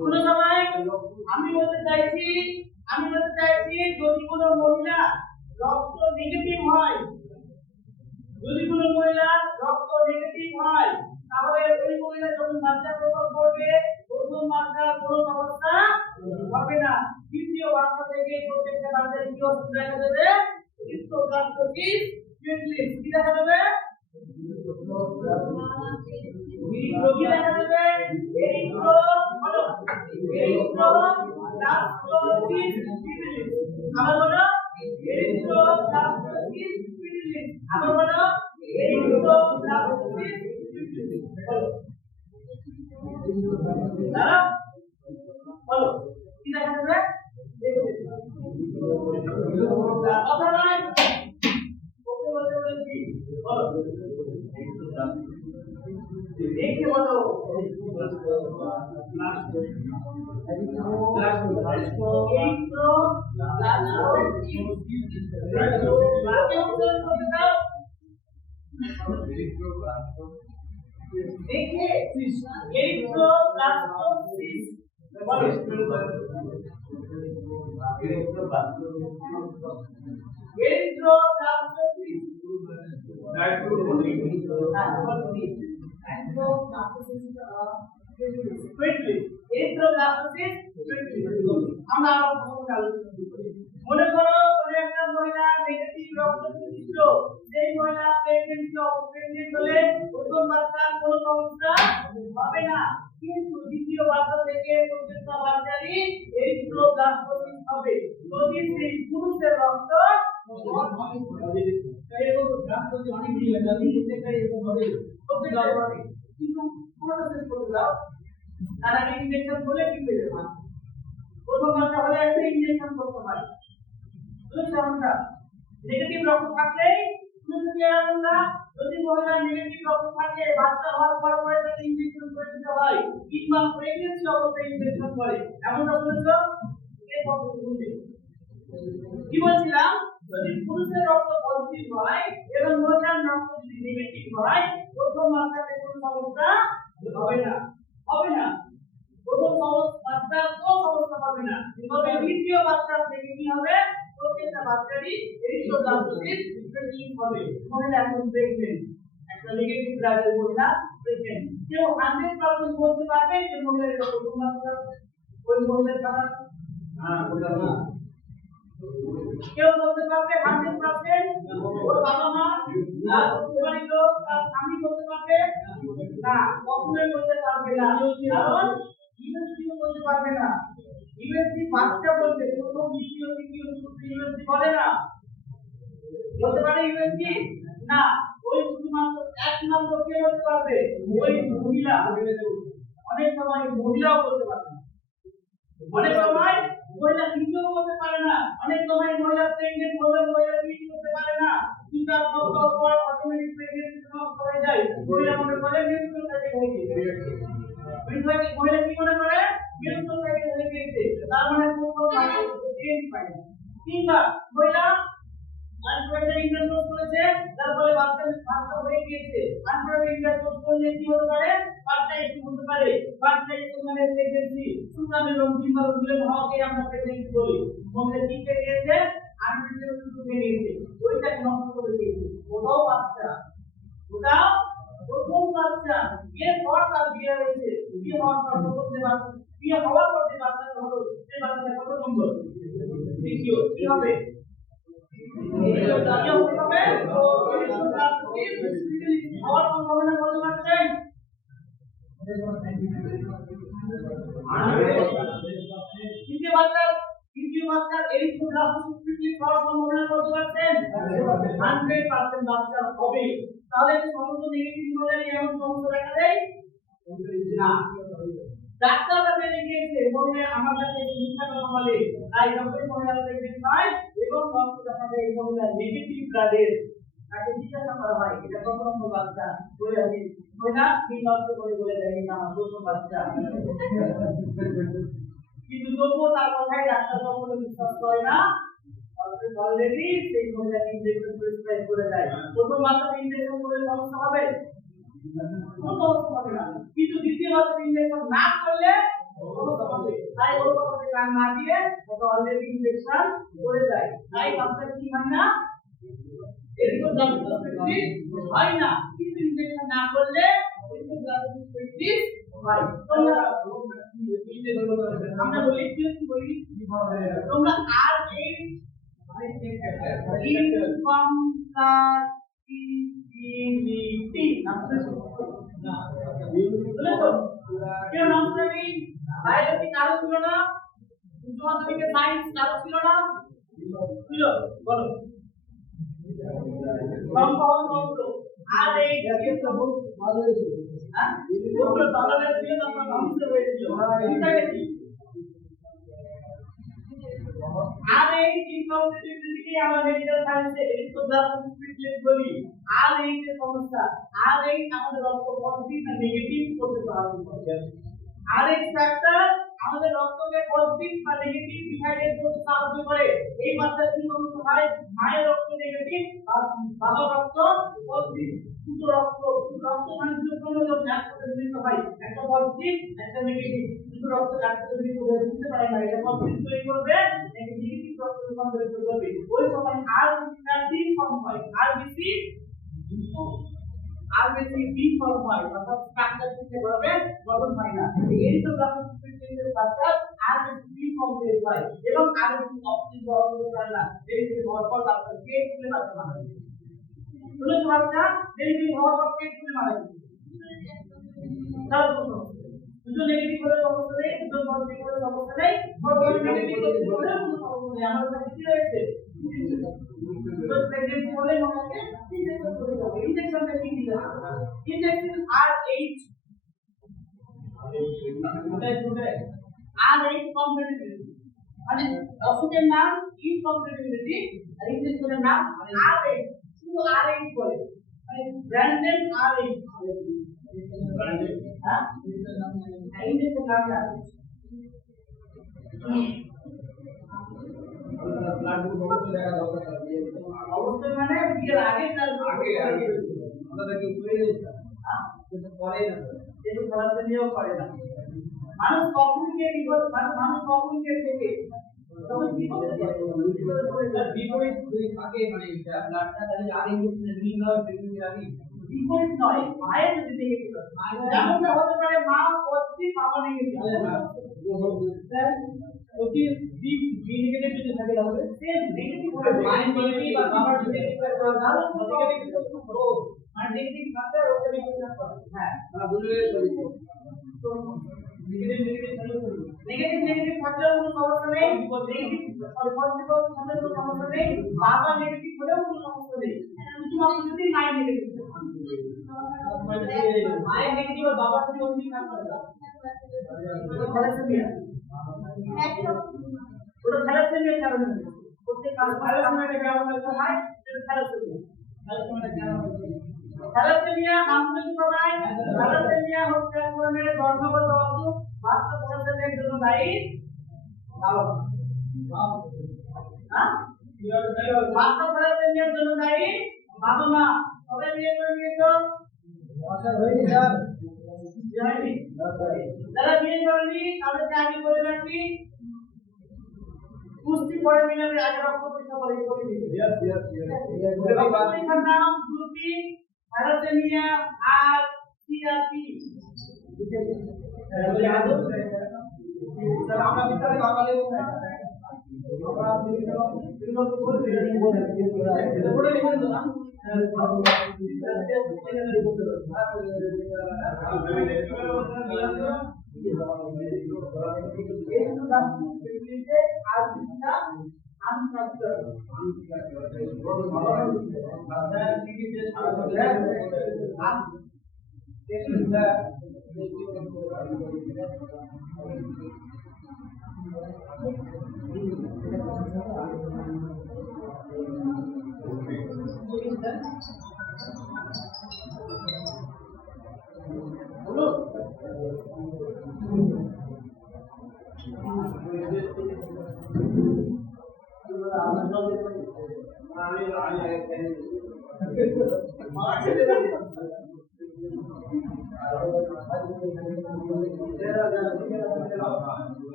শুনো সবাই আমি বলতে চাইছি যদি কোনো মহিলা রক্ত নেগেটিভ হয় তাহলে ওই মহিলা যখন বাচ্চা প্রসব করবে প্রথম বাচ্চা কোনো সমস্যা হবে না দ্বিতীয় বাচ্চা থেকে প্রত্যেকটা বাচ্চার কি অসুবিধা দেখা দেবে এরিথ্রোব্লাস্টোসিস স্পিটালিস কি দেখা দেবে এরিথ্রোব্লাস্টোসিস স্পিটালিস আবার বলো এরিথ্রোব্লাস্টোসিস স্পিটালিস আবার বলো এরিথ্রোব্লাস্টোসিস দাঁড়াও বলো কি দেখা যাবে কথা নয় ওকে বলতে বলেছি বলো দেখে বলো देखिए एरिथ्रोब्लास्टोसिस আমরা মনে করো কোন একটা মহিলা নেগেটিভ রক্ত ছিল সেই মহিলা প্রেগন্যান্ট হলে প্রথম বাচ্চার কোনো সমস্যা হবে না কিন্তু দ্বিতীয় বাচ্চা থেকে প্রত্যেকটা বাচ্চারই এরিথ্রোব্লাস্টোসিস হবে যদি সেই পুরুষের রক্ত কিন্তু পুরোটা শেষ করে দাও তার আগে ইনজেকশন বলে কি হয়ে যাবে প্রথম বাচ্চা হলে একটা ইনজেকশন করতে হয় বুঝছো আমরা নেগেটিভ রক্ত থাকলে আমরা যদি মহিলা নেগেটিভ রক্ত থাকে বাচ্চা হওয়ার পর পরে তাকে ইনজেকশন করে দিতে হয় কিংবা প্রেগন্যান্সি অবস্থায় ইনজেকশন করে এমনটা বলেছো পদ্ধতি কি বলছিলাম যদি পুরুষের রক্ত পজিটিভ হয় এবং মহিলার রক্ত যদি নেগেটিভ হয় প্রথম মাত্রাতে কোনো সমস্যা হবে না প্রথম মাত্রা কোনো সমস্যা হবে না তবে দ্বিতীয় মাত্রা থেকে কি হবে প্রত্যেকটা বাচ্চারই এরিথ্রোপ্লাজমিক প্রেগনেন্ট হবে মহিলা এখন প্রেগনেন্ট একটা নেগেটিভ ব্লাডের মহিলা প্রেগনেন্ট কেউ 100% বলতে পারবে যে মহিলার প্রথম মাত্রা ওই মহিলার খাবার বলতে না কেউ বলতে পারবে 100% ওর বাবা মা না তোমারই লোক তার স্বামী বলতে পারবে না কখনোই বলতে পারবে না কারণ ইউএসসি বলতে পারবে না ইউএসসি বাচ্চা বলতে প্রথম দ্বিতীয় তৃতীয় চতুর্থ ইউএসসি বলে না বলতে পারে ইউএসসি না ওই শুধুমাত্র এক নম্বর কে বলতে পারবে ওই মহিলা অনেক সময় মহিলাও বলতে পারবে না অনেক সময় মহিলা নিজেও বলতে পারে না অনেক সময় মহিলা প্রেগনেন্ট হলে মহিলা কিছু করতে পারে না কিন্তু সপ্তাহ পর অটোমেটিক প্রেগনেন্সি সমাপ্ত হয়ে যায় মহিলা মনে করে মেন্সট্রুয়াল সাইকেল হয়ে গেছে মহিলা কি মনে করে মেন্সট্রুয়াল সাইকেল হয়ে গেছে তার মানে প্রথম চেঞ্জ পায় না কিংবা মহিলা আনপ্রেগনেন্ট ইন্টারকোর্স করেছে তার ফলে বাচ্চা হয়ে গিয়েছে আনপ্রেগনেন্ট ইন্টারকোর্স করলে কি হতে পারে বাচ্চা একটু হতে পারে বাচ্চা একটু মানে প্রেগনেন্সি সুতরাং রঙিন বা রঙিন হওয়াকে আমরা প্রেগনেন্সি বলি মহিলা কি পেয়ে গিয়েছে আনপ্রেগনেন্ট শুরু হয়ে গিয়েছে ওইটাকে নষ্ট করে দিয়েছে ওটাও বাচ্চা ওটাও প্রথম বাচ্চা এরপর তার বিয়ে হয়েছে বিয়ে হওয়ার পর প্রথম যে বাচ্চা বিয়ে হওয়ার পর যে বাচ্চাটা হলো সেই বাচ্চাটা কত নম্বর দ্বিতীয় কি হবে হওয়ার সম্ভাবনা কত পারছেন তৃতীয় বাচ্চার এরিথ্রোপ্লাজমিক হওয়ার সম্ভাবনা কত পারছেন 100% বাচ্চা হবে তাহলে কি সমস্ত নেগেটিভ মডেলে এমন সমস্যা দেখা দেয় না ডাক্তাররা জেনে গিয়েছে মহিলা আমার কাছে মিথ্যা কথা বলে তাই যখন মহিলা প্রেগনেন্ট হয় এবং রক্ত দেখা যায় মহিলা নেগেটিভ ব্লাডের তাকে জিজ্ঞাসা করা হয় এটা কত নম্বর বাচ্চা বলে আমি মহিলা কি রক্ত করে বলে দেয় এটা আমার প্রথম বাচ্চা কিন্তু তবুও তার কথাই ডাক্তার কখনো বিশ্বাস করে না অলরেডি সেই মহিলাকে ইনজেকশন প্রেসক্রাইব করে দেয় প্রথম বাচ্চাকে ইনজেকশন করে সমস্যা হবে কিন্তু দ্বিতীয় বাচ্চা ইনজেকশন না করলে তাই ওর কথাতে কান না দিয়ে ওকে অলরেডি ইনজেকশন করে দেয় তাই বাচ্চা কি হয় না এরকম ডাক্তার হয় না কিন্তু ইনজেকশন না করলে এরকম ডাক্তার হয় তোমরা আমরা বলি কি বলি তোমরা আর এই কেউ নাম জানি বায়োলজি কারো ছিল না উচ্চ মাধ্যমিকের সায়েন্স কারো ছিল না ছিল বলো আর এই তো ভালো হয়েছিল হ্যাঁ ওগুলো ভালো হয়েছিল তারপর ধ্বংস হয়েছিল বিষয়টা কি আর এই ইনকমপ্লিটিভিটি আমরা মেডিকেল সায়েন্সে এরিথ্রোপ্লাজমিক বলি আর এই যে সমস্যা আর এই আমাদের রক্ত পজিটিভ না নেগেটিভ করতে সাহায্য করে আর এই ফ্যাক্টর আমাদের রক্তকে পজিটিভ বা নেগেটিভ ডিভাইড করতে সাহায্য করে এই মাত্রা কি সমস্যা হয় মায়ের রক্ত নেগেটিভ আর বাবার রক্ত পজিটিভ দুটো রক্ত মানে দুটো ক্রোমোজোম একসাথে মিলিত হয় একটা পজিটিভ একটা নেগেটিভ দুটো রক্ত একসাথে মিলিত হয়ে বুঝতে পারে না এটা পজিটিভ তৈরি করবে নেগেটিভ রক্ত রূপান্তরিত করবে ওই সময় আরবিসি ফর্ম হয় আরবিসি বি ফর্ম হয় অর্থাৎ স্ট্রাকচার থেকে ভাবে গঠন হয় না এই তো প্লাজমিক স্ট্রাকচার আরবিসি বি ফর্ম তৈরি হয় এবং আরবিসি অক্সিজেন গ্রহণ করতে পারে না ডেলিভারি হওয়ার পর ডাক্তার কে তুলে বাচ্চা মারা যায় তুলে বাচ্চা ডেলিভারি হওয়ার পর কে তুলে মারা যায় তার দুটো নেগেটিভ হলে সমস্যা নেই দুটো পজিটিভ হলে সমস্যা নেই বড় নেগেটিভ হলে কোনো সমস্যা নেই আমার কাছে কি রয়েছে তো প্রেগন্যান্সি হলে আমাকে ইনজেকশন করে দেবো ইনজেকশনটা কি দিতে হবে ইনজেকশন RH RH কমপ্লিটিভিটি মানে ওষুধের নাম ইনকমপ্লিটিভিটি আর ইনজেকশনের নাম RH শুধু RH বলে মানে ব্র্যান্ডেড RH ব্র্যান্ডেড হ্যাঁ ইনজেকশনের নাম অবশ্যই মানে বিয়ের আগে তার আগে আমাদেরকে উপরে কিন্তু পরে না কিন্তু ফলাফলিও করে না মানুষ কখন গিয়ে বিপদ মানুষ কখন গিয়ে থেকে তখন বিপরীত দুই থাকে মানে ব্লাডটা তাহলে আগে রিং আর প্রেগন্যান্সির আগে বিপরীত নয় মায়ের যদি নেগেটিভ যেমনটা হতে পারে মা পজিটিভ বাবা নেগেটিভ ওকে বি নেগেটিভ যদি থাকে তাহলে সেম নেগেটিভ হয়ে মায়ের নেগেটিভ আর বাবার নেগেটিভ মানে নেগেটিভ থাকলে ওকে নেগেটিভ করে হ্যাঁ আমরা বললে তো নেগেটিভ থাকলেও কোনো সমস্যা নেই নেগেটিভ পজিটিভ থাকলেও কোনো সমস্যা নেই বাবা নেগেটিভ হলেও কোনো সমস্যা নেই শুধুমাত্র যদি মায়ের নেগেটিভ মায়ের নেগেটিভ আর বাবার যদি অন্য কাজ করে থ্যালাসেমিয়া ওটা থ্যালাসেমিয়ার কারণে প্রত্যেক থ্যালাসেমিয়াটা কেমন হয় সেটা থ্যালাসেমিয়া আন্তরিকভাবে থ্যালাসেমিয়া হচ্ছে এক ধরনের জন্মগত অসুখ বাস্তব পরিস্থিতির জন্য দায়ী বাস্তব থ্যালাসেমিয়ার জন্য দায়ী বাবা মা সবাই বিয়ে করে নিয়েছো যারা বিয়ে করেনি তাদেরকে আগে বলে রাখি পুষ্টি পরে মিলাবে আগে রক্ত পরীক্ষা করে রক্ত পরীক্ষার নাম গ্রুপি থ্যালাসেমিয়া আর সিআরপি আমরা বিস্তারিত সকালে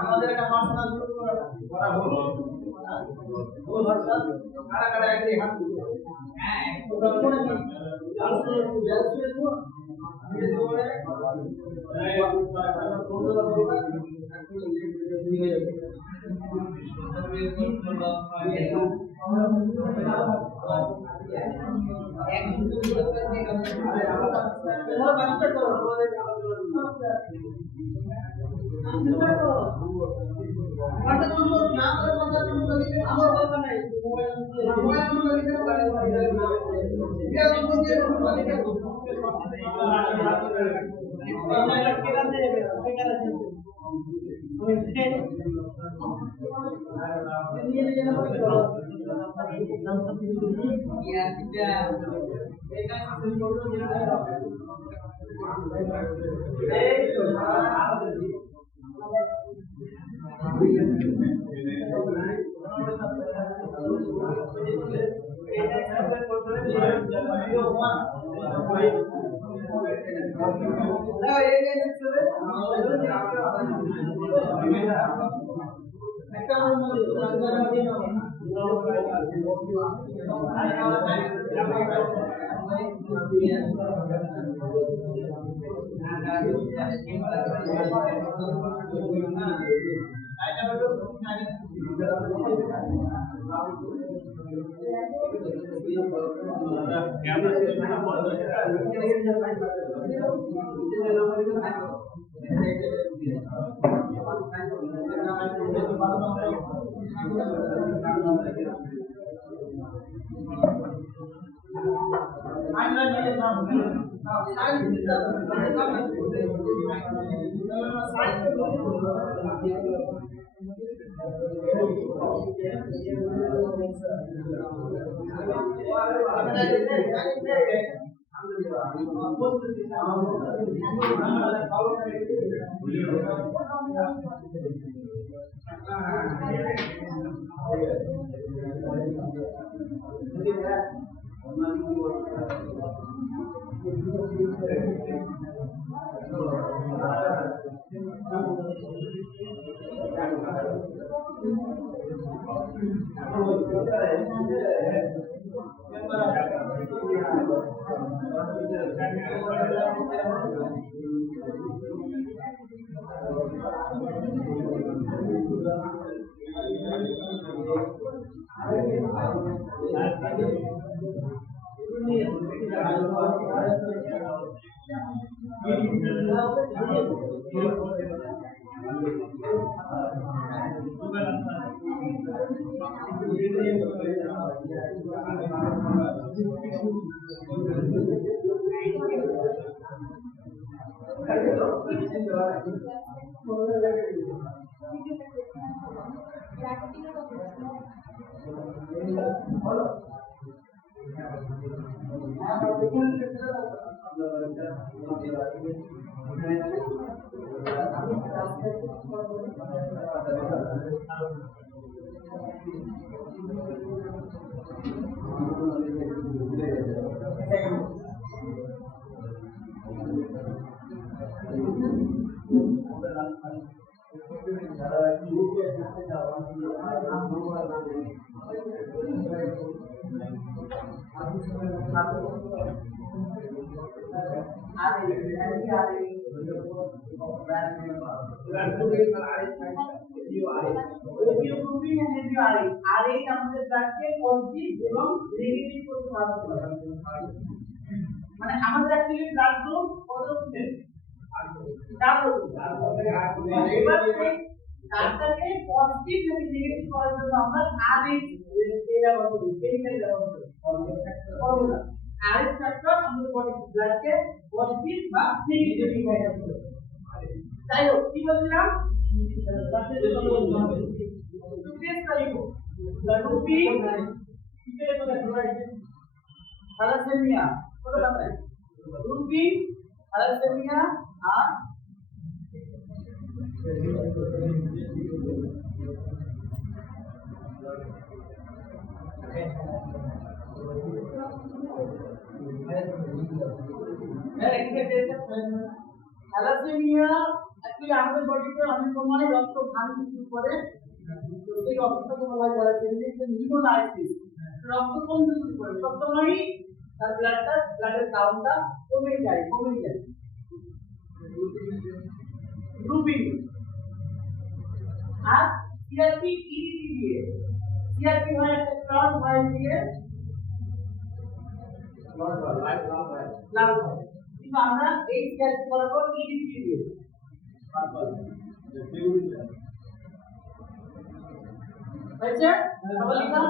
আমাদের একটা পার্সোনাল গ্রুপ করা হলো ও ভাষা কারা কারা একই হাত তুলবে হ্যাঁ তো কোন আছে আসলে ব্যাস করে দেবো ধীরে ধীরে এই কোনটা বলবা এখন নিয়ে যাবে মানে কোনো না করে কথা শুনতে দিলে আমার কথা নাই মোবাইল নম্বর লিখে এটা তো বলতে লিখে মোবাইল কেন দেবে কেন দেবে নিয়ে নিয়ে না ইয়া এটা এটা আসলে বললো যেটা এই তো মানে আমাদের অ্যাকচুয়ালি ব্লাড গ্রুপ কত তারটাকে পজিটিভ থেকে নেগেটিভ করার জন্য আমরা আরএইচ ব্যবহার করি কেমিক্যাল ব্যবহার করি ফর্মুলা আরএইচ ফ্যাক্টর আমাদের বডি ব্লাডকে পজিটিভ বা নেগেটিভ করার জন্য তাই হোক কি বলছিলাম থ্যালাসেমিয়া কত কথা রুবি থ্যালাসেমিয়া আর থ্যালাসেমিয়া অ্যাকচুয়ালি আমাদের বডিতে অনেক সময় রক্ত ভাঙতে শুরু করে এই রক্তটাকে বলা হয় থ্যালাসেমিয়া নিউমোনাইসিস রক্ত কমতে শুরু করে তখনই তার ব্লাডের কাউন্টটা কমে যায় গ্রুপিং আর সিআরপি ইডিটি দিয়ে সিআরপি হয় একটা ক্লট হয় দিয়ে লাভ হয় কিন্তু আমরা এই সিআরপি করার পর ইডিটি দিয়ে হয়েছে সবাই লিখলাম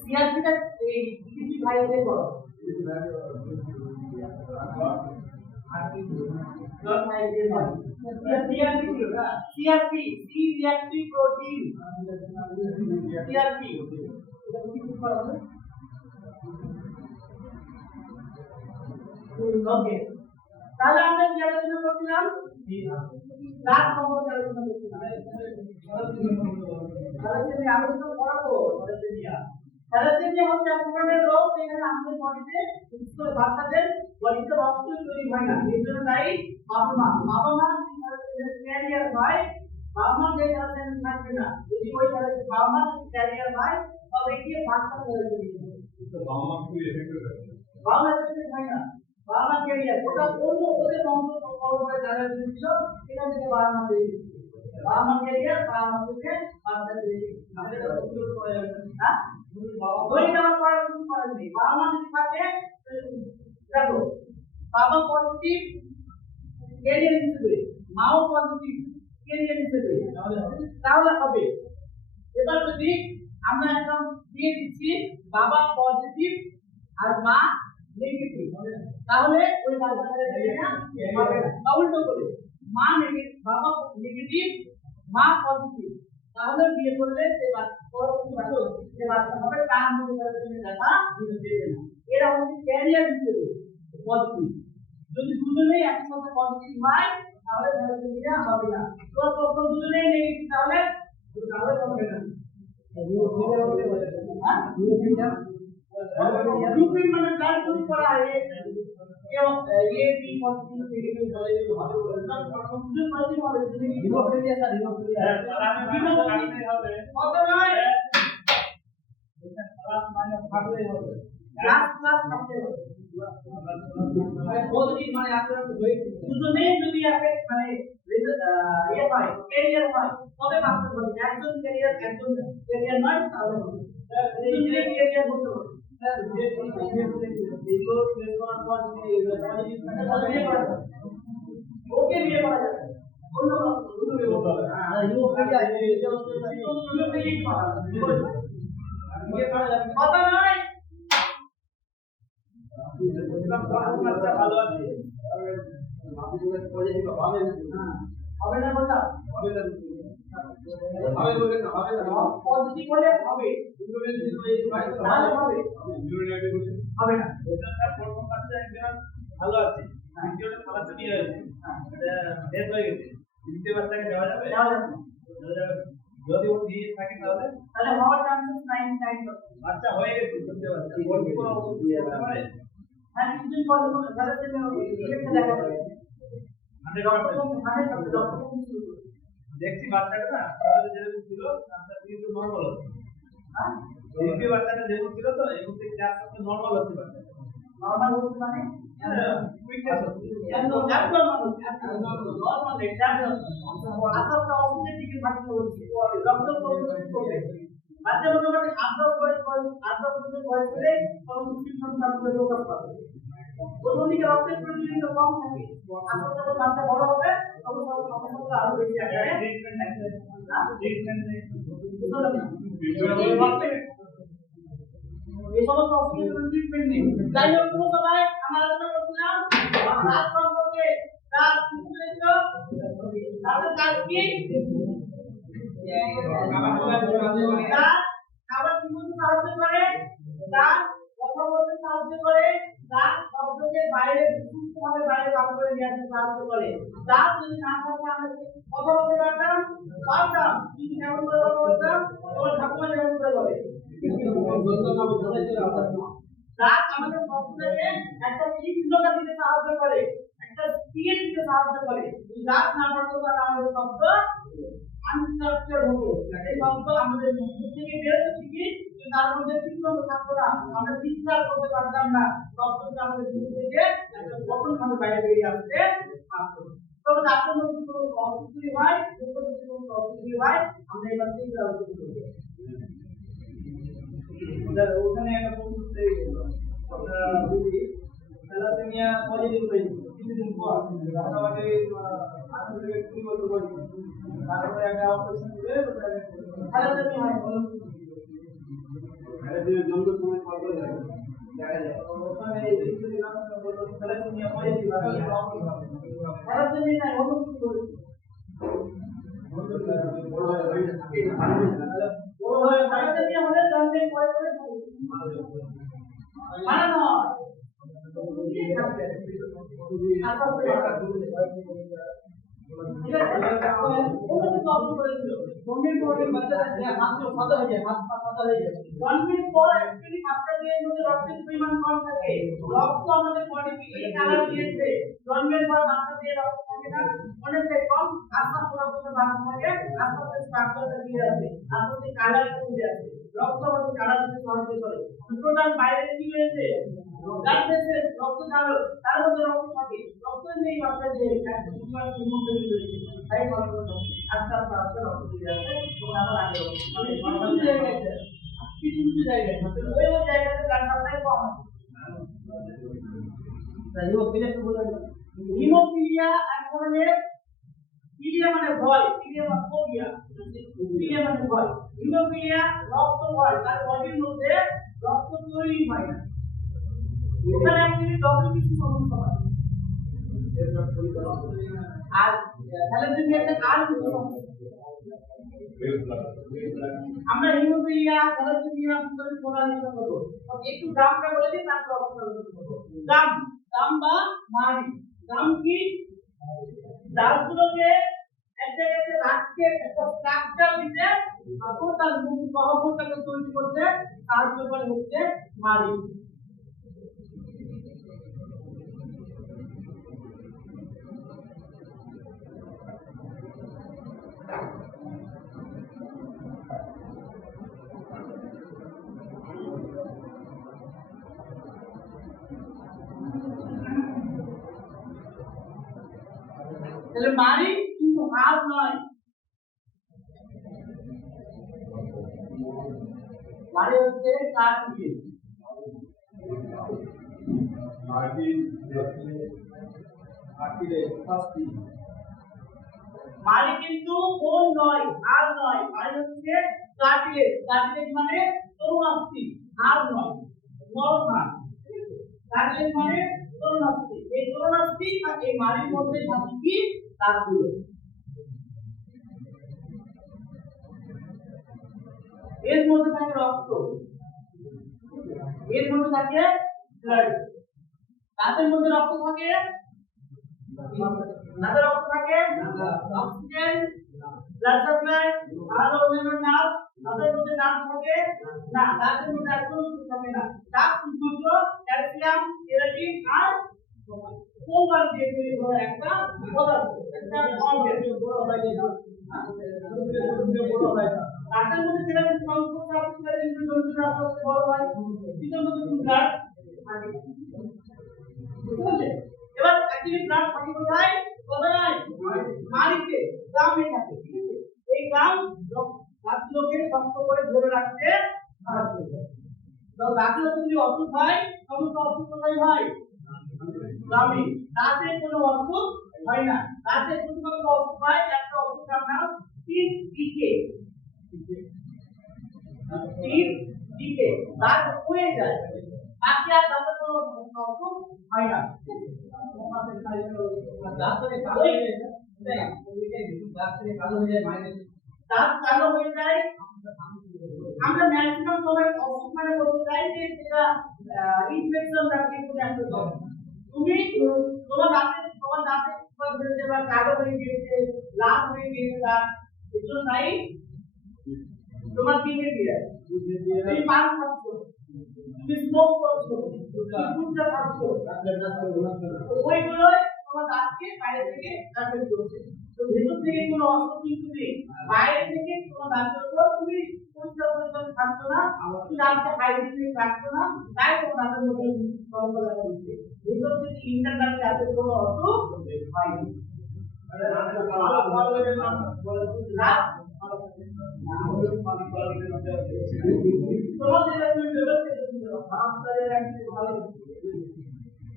সিআরপিটা এই ডিসি ভাইতে করো CRP C reactive protein CRP okay তাহলে আমরা কি আলোচনা করছিলাম রাত সম্পর্কে আলোচনা করছিলাম থ্যালাসেমিয়া আলোচনা করাবো থ্যালাসেমিয়া হচ্ছে এক ধরনের রোগ যেখানে আমাদের বডিতে সুস্থ বাচ্চাদের বডিতে রক্ত তৈরি হয় না এর জন্য দায়ী বাবা মা ক্যারিয়ার হয় বাবা মা যে থ্যালাসেমিয়া থাকবে না যদি ওই বাবা মা ক্যারিয়ার হয় তবে কি বাচ্চা তৈরি হবে তো বাবা মা কি এফেক্ট হবে বাবা মা এফেক্ট হয় না বাবা মা ক্যারিয়ার ওটা অন্য ওদের বংশ পরম্পরা যারা ছিল সেখান থেকে বাবা মা তৈরি বাবা মা ক্যারিয়ার বাবা মা থেকে বাচ্চা তৈরি আমাদের উত্তর করা যাবে না ওই নাম করার কিছু করার নেই বাবা মা যদি থাকে দেখো বাবা পজিটিভ ক্যারিয়ার হিসেবে মাও পজিটিভ ক্যারিয়ার হিসেবে তাহলে হবে এবার যদি আমরা এখন দিয়ে দিচ্ছি বাবা পজিটিভ আর মা নেগেটিভ তাহলে ওই বাচ্চাদের হবে না উল্টো করে মা নেগেটিভ বাবা নেগেটিভ মা পজিটিভ তাহলে বিয়ে করলে সে বাচ্চা হবে তার মধ্যে দেখা দেবে না এরা হচ্ছে ক্যারিয়ার হিসেবে পজিটিভ যদি দুজনেই একসাথে পজিটিভ হয় তাহলে থ্যালাসেমিয়া হবে না তো প্রশ্ন দুজনেই নেগেটিভ তাহলে হবে না গ্রুপিং মানে ব্লাড গ্রুপ করা হয় কেউ এ বি পজিটিভ নেগেটিভ বলে দিতে হবে না দুজন পজিটিভ হবে যদি হিমোফিলিয়া স্যার হিমোফিলিয়া হবে কত নয় প্লাস মাইনাস থাকলেই হবে প্লাস প্লাস থাকতে হবে মানে পজিটিভ মানে আপনারা দুজনেই যদি এফেক্ট মানে ইয়ে হয় ক্যারিয়ার হয় তবে বাঁচতে হবে একজন ক্যারিয়ার নয় তাহলে দুজনেই ক্যারিয়ার হতে হবে ওকে বিয়ে করা যাবে অন্য বিয়ে করতে হবে কথা নয় ভালো আছে হবে না বললাম হবে না হবে বলে না হবে না পজিটিভ হলে হবে তাহলে হবে হবে না এটা প্রথম কাজটা একজন ভালো আছে দ্বিতীয়টা ফালাতে নিয়ে আছে ডেথ হয়ে গেছে দ্বিতীয় বাচ্চাকে দেওয়া যাবে যদি ও দিয়ে থাকে তাহলে হওয়ার চান্সেস 99% বাচ্চা হয়ে গেছে দ্বিতীয় বাচ্চা ওর কি কোনো ওষুধ দিয়ে হতে পারে হ্যাঁ কিছুদিন পর থ্যালাসেমিয়া ইফেক্টটা দেখা যাবে 100% দেখছি বাচ্চাটা না তাহলে যেরকম ছিল তার কিন্তু নরমাল হচ্ছে হ্যাঁ দ্বিতীয় বাচ্চাটা যেরকম ছিল তো এই মুহূর্তে ক্লাস করতে নরমাল হচ্ছে বাচ্চা নরমাল হচ্ছে মানে কুইকনেস হচ্ছে একদম নরমাল এটা আসাটা অসুবিধা থেকে থাকতে হচ্ছে রক্ত পরিবর্তন করবে বাচ্চা মোটামুটি 8 বছর বয়সে তখন সুস্থ থাকবে প্রকাশ পাবে অন্যদিকে রক্তের প্রয়োজনীয়তা কম থাকে আস্তে যখন বাচ্চা বড় হবে তখন সমস্যা আরো বেশি আকারে এই সমস্ত অসুবিধার ট্রিটমেন্ট নেই যাই হোক সবাই আমরা আলোচনা করছিলাম রাত সম্পর্কে রাত তাহলে কাজ কি খাবার কি করতে সাহায্য করে রাত কথা বলতে সাহায্য করে রাত শব্দকে বাইরে সুস্থভাবে বাইরে বার করে নিয়ে আসতে সাহায্য করে রাত যদি না থাকে আমরা কথা বলতে পারতাম কিন্তু কেমন করে কথা বলতাম ওর ঠাকুমা যেমন করে বলে রাত আমাদের শব্দটাকে একটা তীব্রতা দিতে সাহায্য করে একটা স্পিড দিতে সাহায্য করে যদি রাত না থাকতো তাহলে আমাদের শব্দ আনস্ট্রাকচার হতো এই শব্দ আমাদের মুখ থেকে বেরোতো ঠিকই কিন্তু তার মধ্যে তীব্রতা থাকতো না আমরা চিৎকার করতে পারতাম না শব্দটা আমাদের মুখ থেকে একটা কখন ভাবে বাইরে বেরিয়ে আসতে পারতো তবে রাতের মধ্যে কোনো অসুস্থ হয় কোনো অসুস্থ হয় আমরা এবার থেকে আলোচনা করব ওখানে একটা প্রশ্ন তৈরি হলো আমরা বুঝি থ্যালাসেমিয়া পজিটিভ হয়েছে কিছুদিন পর মোটামুটি আসলে কি বলতে বলি তারপরে একটা অপারেশন করে তাহলে তুমি হয় বলো এটা দিয়ে জঙ্গল সময় কল করে যায় দেখা যায় ওখানে এই রিসের নাম বলতো থ্যালাসেমিয়া হয় কি ভাবে তাহলে তুমি নাই অন্য কিছু করো বড় হয় ভাই বড় হয় তাহলে তুমি আমাদের জন্মের পরে করে মানে নয় ঠিক আছে ওটা তো অপশন করেছিল জন্মের পরে বাচ্চারা হাত সাদা হয়ে যায় হাত পা সাদা হয়ে যায় জন্মের পর অ্যাকচুয়ালি বাচ্চাদের মধ্যে রক্তের পরিমাণ কম থাকে রক্ত আমাদের বডিকে এই কালার দিয়েছে জন্মের পর বাচ্চাদের রক্ত থাকে না অনেকটাই কম আস্তে আস্তে রক্তটা বাড়তে থাকে আস্তে আস্তে স্ট্রাকচারটা দিয়ে আসে আস্তে আস্তে কালারটা দিয়ে আসে রক্ত আমাদের কালার দিতে সাহায্য করে টোটাল বাইরে কি রয়েছে ব্লাড ভেসেল রক্ত ধারক তার মধ্যে রক্ত থাকে রক্ত নেই বাচ্চা যে একটা হিমোগ্লোবিন রয়েছে তাই রক্ত আস্তে আস্তে আস্তে রক্ত দিয়ে আসে এবং আবার আগে মানে কিছু কিছু জায়গায় ওই ওই জায়গাতে ব্লাড সাপ্লাই কম আছে হিমোফিলিয়া এক ধরনের ফিলিয়া মানে ভয় ফিলিয়া বা ফোবিয়া ফিলিয়া মানে ভয় হিমোফিলিয়া রক্ত ভয় তার বডির মধ্যে রক্ত তৈরি হয় না ওখানে অ্যাকচুয়ালি ডবল কিছু সমস্যা হয় আর থ্যালাসেমিয়াতে আর কিছু সমস্যা আমরা হিমোফিলিয়া থ্যালাসেমিয়া ভিতরে পড়াশোনা করব একটু দামটা বলে দিই তারপর আলোচনা করব দাম বা মারি দাম কি দাঁতগুলোকে এক জায়গাতে রাখতে একটা স্ট্রাকচার দিতে আর তার মুখ গহ্বরটাকে তৈরি করতে সাহায্য করে হচ্ছে মারি তাহলে মারি কিন্তু হাত নয় মারি হচ্ছে কার্টিলেজ মারি কিন্তু কোন নয় হাড় নয় মারি হচ্ছে কার্টিলেজ কার্টিলেজ মানে তরুণাস্থি হাড় নয় নরম হাড় কার্টিলেজ মানে তরুণাস্থি এই তরুণাস্থি আর এই মারির মধ্যে থাকে কি দাঁতগুলো এর মধ্যে থাকে রক্ত এর মধ্যে থাকে ব্লাড দাঁতের মধ্যে রক্ত থাকে দাঁতের রক্ত থাকে অক্সিজেন ব্লাড সাপ্লাই আর অন্যান্য নার্ভ দাঁতের মধ্যে নার্ভ থাকে না দাঁতের মধ্যে একদম কিছু থাকে না দাঁত শুধু ক্যালসিয়াম কেরাটিন আর কোলবার দিয়ে তৈরি করা একটা পদার্থ একটা অর্গান বড় হয় না বড় হয় না দাঁতের মধ্যে যেরকম সংকোচ আছে সেরকম যন্ত্রণা আস্তে বড় হয় এটার মধ্যে ব্লাড থাকে বুঝলে এবার অ্যাকচুয়ালি ব্লাড থাকে কোথায় কোথায় মারিতে গ্রামে থাকে ঠিক আছে এই গ্রাম দাঁতগুলোকে শক্ত করে ধরে রাখতে সাহায্য করে তো দাঁতের যদি অসুখ হয় সমস্ত অসুখ কোথায় হয় গ্রামে দাঁতের কোনো অসুখ হয় না দাঁতের শুধুমাত্র অসুখ হয় একটা অসুখের নাম টিথ ডিকে দাঁত পড়ে যায় বাকি আর দাঁতের কোনো অসুখ হয় না দাঁত কালো হয়ে যায় দাঁত কালো হয়ে যায় আমরা ম্যাক্সিমাম সময় অসুখ মানে বলতে চাই যে যেটা ইনফেকশন থাকে কোনো একটা তুমি তোমার দাঁতে ধরেছে বা কালো হয়ে গিয়েছে লাল হয়ে গিয়েছে দাঁত এগুলো নাই তোমার বিহেভিয়ার তুমি পান খাচ্ছ তুমি স্মোক করছো গুটখা খাচ্ছ ওইগুলোই তোমার দাঁতকে বাইরে থেকে এফেক্ট করছে তো ভেতর থেকে কোনো অসুখ কিন্তু নেই বাইরে থেকে তোমার দাঁতের উপর তুমি পরিষ্কার পরিচ্ছন্ন থাকছো না তুমি দাঁতকে হাইজিনিক রাখছো না তাই তোমার দাঁতের মধ্যে সমস্যা দেখা দিচ্ছে ভেতর থেকে ইন্টারনাল দাঁতের কোনো অসুখ হয়নি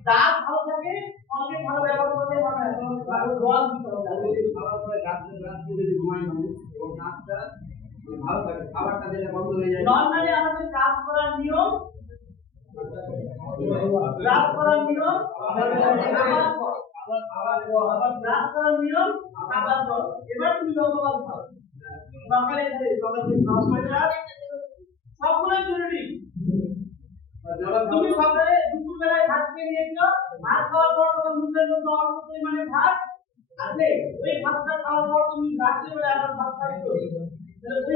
দাঁত ভালো থাকে অনেক ভালো ব্যবহার করতে হবে ভালো জল দিতে হবে খাওয়ার পরে রাত্রে যদি ঘুমায় মানুষ এবং নাকটা ভালো থাকে খাবারটা দিলে বন্ধ হয়ে যায় নরমালি আমাদের কাজ করার নিয়ম রাত করার নিয়ম রাত করার নিয়ম খাবার পর এবার তুমি যতবার খাও সকালে খাওয়া পরে সবগুলো জরুরি তুমি সকালে দুপুর বেলায় ভাত খেয়ে নিয়েছো ভাত খাওয়ার পর তোমার মুখের মধ্যে অল্প পরিমাণে ভাত আছে ওই ভাতটা খাওয়ার পর তুমি রাত্রিবেলা আবার ভাত খাইছো ওই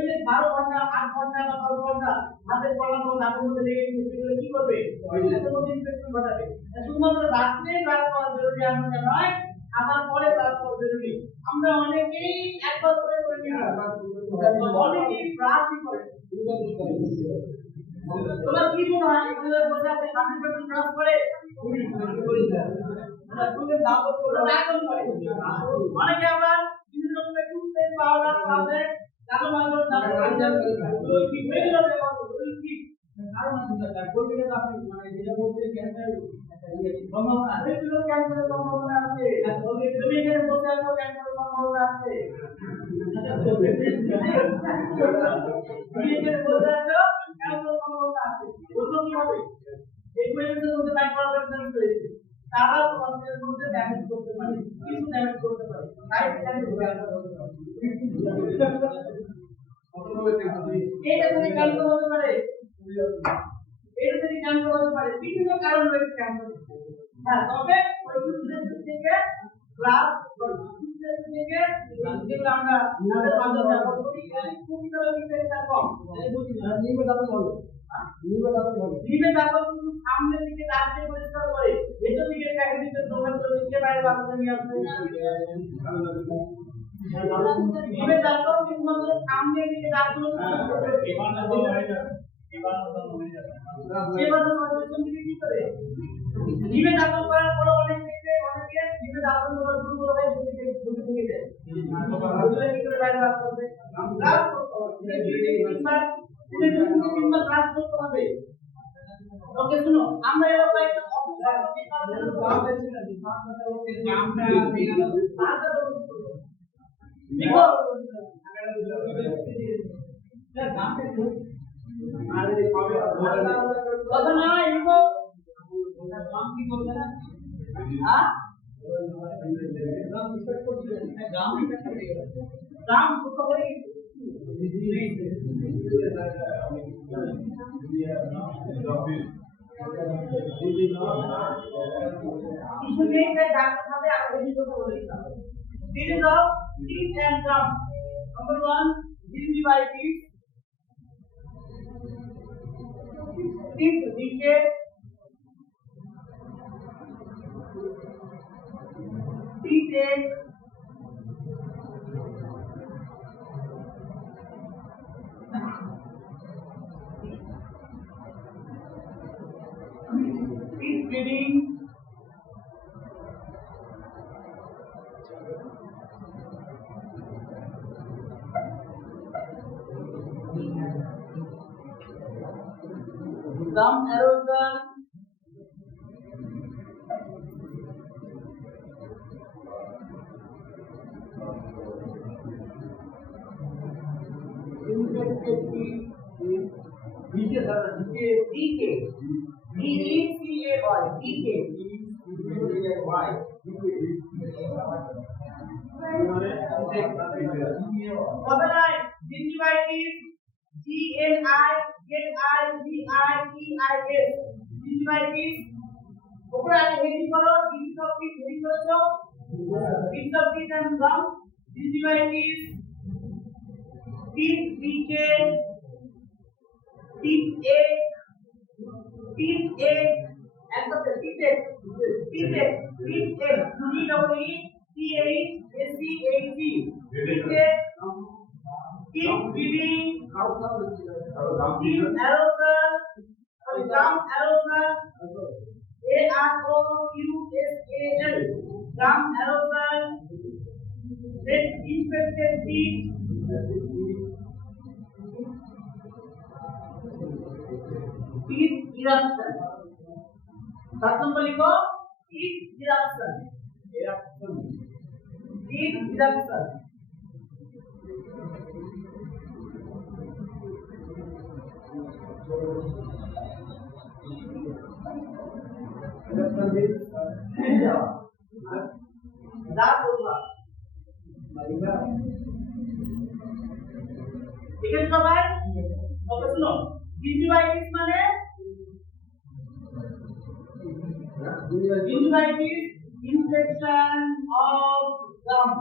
যে 12 ঘন্টা 8 ঘন্টা বা 10 ঘন্টা হাতের কলাম নাকের মধ্যে লেগে সেগুলো কি করবে হাতের মধ্যে ইনফেকশন ঘটাবে শুধুমাত্র রাত্রে ব্রাশ করা জরুরি এমনটা নয় খাবার পরে ব্রাশ করা জরুরি আমরা অনেকেই একবার করে করে নিই অনেকেই ব্রাশই করে তোমার কি মনে হয় এগুলো বলতে আপনি 100% ব্রাশ করে অনেকে আবার বিভিন্ন রকমের টুথপেস্ট পাউডার আছে কালো মাংস কি মেডিকেল ব্যবহার করে কি কারণ আছে কোনটা আপনি মানে যেটা বলতে ক্যান্সার সম্ভাবনা আছে ক্যান্সারের সম্ভাবনা আছে তুমি এখানে বসে আছো ক্যান্সারের সম্ভাবনা আছে তুমি এখানে বসে আছো ক্যান্সারের সম্ভাবনা আছে বলতো কি হবে এই পরিবেশের মধ্যে মাইক্রোঅর্গানিজম রয়েছে তারা তোমাদের মধ্যে ড্যামেজ করতে পারে কিছু ড্যামেজ করতে পারে তাই এখানে ক্যান্সার হতে পারে এটা থেকে ক্যান্সার হতে পারে এটা থেকে ক্যান্সার হতে পারে বিভিন্ন কারণ রয়েছে ক্যান্সার হ্যাঁ তবে ওই টুথপেস্ট থেকে গ্লাস টুথপেস্ট থেকে যেগুলো আমরা নামের মাধ্যমে ব্যবহার করি খুবই ইনফেকশন কম নিমে দাঁত ভালো নিমে দাঁত কিন্তু সামনের দিকে দাঁতকে পরিষ্কার করে ভেতর দিকে ক্যাভিটিতে জমা করে নিচে বাইরে বার করে নিয়ে আসে নিমে দাঁত কিন্তু সামনের দিকে দাঁতগুলো এবার তুমি কি করে নিমে দাঁত করার পর অনেকে নিমে দাঁত করার শুরু করে ঢুকে দেয় ওগুলো কি করে বাইরে বার করবে রাত তিনবার কাজ করতে হবে ওকে শুনো আমরা এবার কয়েকটা গ্রাম ছোট হয়ে কিছুদিন ডাক্তার সাথে আগে কথা বলে দিতাম Series of teeth and gums. Number 1, gingivitis. Teeth decay. Teeth ache. Teeth bleeding. Gum erosion. Infected teeth. Decay. D-E-C-A-Y. Decay. Other line, gingivitis, G-N-I-Z-I-V-I-T-I-S, gingivitis. ওপরে আগে হেডিং করো, piece of teeth হেডিং করেছো, piece of teeth and gum, gingivitis, teeth decay, teeth ache, and the teeth ache, T-E-T-H-E-C-H-A-C-H-E, teeth ache, teeth bleeding, teeth erosion, gum erosion, A-R-O-U-S-A-L, gum erosion, then infected teeth, teeth eruption. 7 নম্বর লিখো heat eruption. Heat eruption. এখানে সবাই ওকে শুনো gingivitis মানে gingivitis infection of gum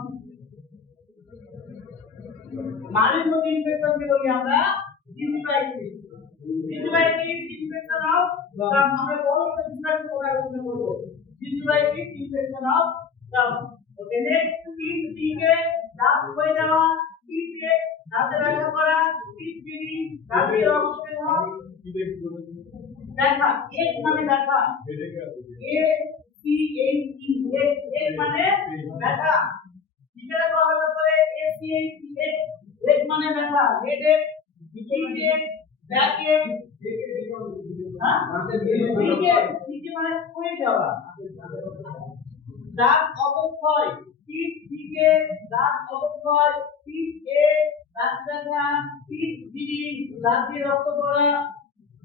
মানের মধ্যে infection কে বলি আমরা gingivitis infection of gum আমরা বড় ডিফারেন্স ওটা করব gingivitis infection of gum okay next tip দিকে দাঁত হয়ে যাওয়া টিপে দাঁতে ব্যথা করা টিপ বিড়ি দাঁতে রক্ত বের হওয়া ব্যথা এক মানে ব্যথা এ সি এইচ ই এক মানে ব্যথা ঠিক আছে বলা করে এ সি এইচ ই এক মানে ব্যথা হেডেক ডিকেক ব্যাকএক হ্যাঁ ডিকেক মানে পড়ে যাওয়া দাঁত অবক্ষয় টিপ দিকে দাঁত অবক্ষয় টিপ এ দাঁত ব্যথা টিপ বিড়ি দাঁতে রক্ত পড়া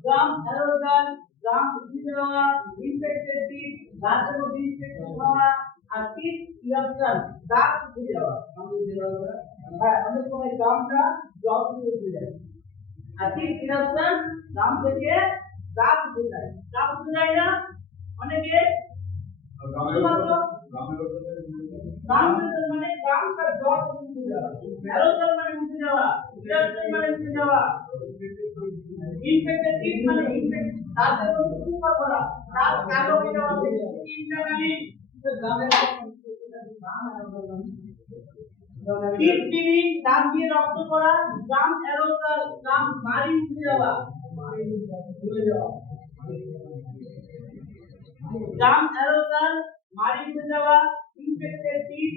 গাম অ্যারোজাল গাম উঠে যাওয়া ইনফেক্টেড টিপ দাঁতের মধ্যে ইনফেকশন হওয়া আর টিপ ইরাপশন দাঁত উঠে যাওয়া হ্যাঁ অনেক সময় গামটা জল উঠে যায় আর টিপ ইরাপশন গাম থেকে দাঁত উঠে যায় না অনেকে গাম মানে গামটা জল উঠে যাওয়া অ্যারোজাল মানে উঠে যাওয়া ইরাপশন মানে উঠে যাওয়া ইনফেক্টেড টিপ মানে ইনফেক্ট দাঁতের মধ্যে কুপা করা দাঁত কালো হয়ে যাওয়া ইনফেকশন টিপ বিড়ি দাঁত দিয়ে রক্ত পড়া গাম অ্যারোজাল গাম মারি উঠে যাওয়া গাম অ্যারোজাল মারি উঠে যাওয়া ইনফেক্টেড টিপ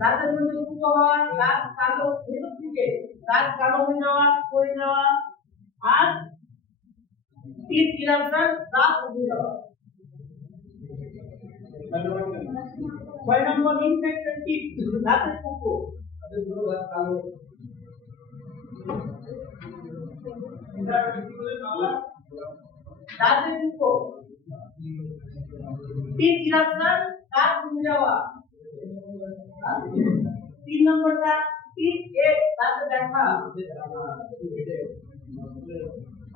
দাঁতের মধ্যে কুপা হওয়া দাঁত কালো ভেতর থেকে দাঁত কালো হয়ে যাওয়া পড়ে যাওয়া আর টিপ ইরাপশন দাঁত উঠে যাওয়া 6 নম্বর ইনফেক্টেড টিপ দাঁতের কুপো দাঁতের কুপো টিপ ইরাপশন দাঁত উঠে যাওয়া 3 নম্বরটা টিপ এ দাঁতে ব্যথা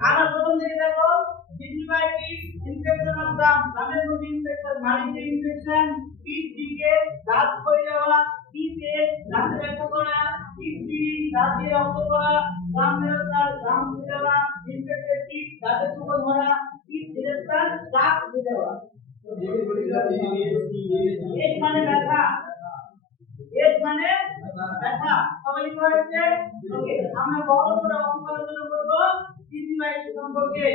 আমরা প্রথম থেকে দেখো gingivitis infection of gum গামের মধ্যে ইনফেকশন মাড়িতে ইনফেকশন টিপ দিকে দাঁত হয়ে যাওয়া টিপে দাঁতে ব্যথা করা টিপ বিড়ি দাঁতে রক্ত পড়া গাম অ্যারোজাল গাম উঠে যাওয়া ইনফেক্টেড টিপ দাঁতে কুপো ধরা টিপ ইরাপশন দাঁত উঠে যাওয়া এক মানে ব্যথা ব্যথা সবাই কি হচ্ছে ওকে আমরা বড় করে আলোচনা করব gingivitis সম্পর্কে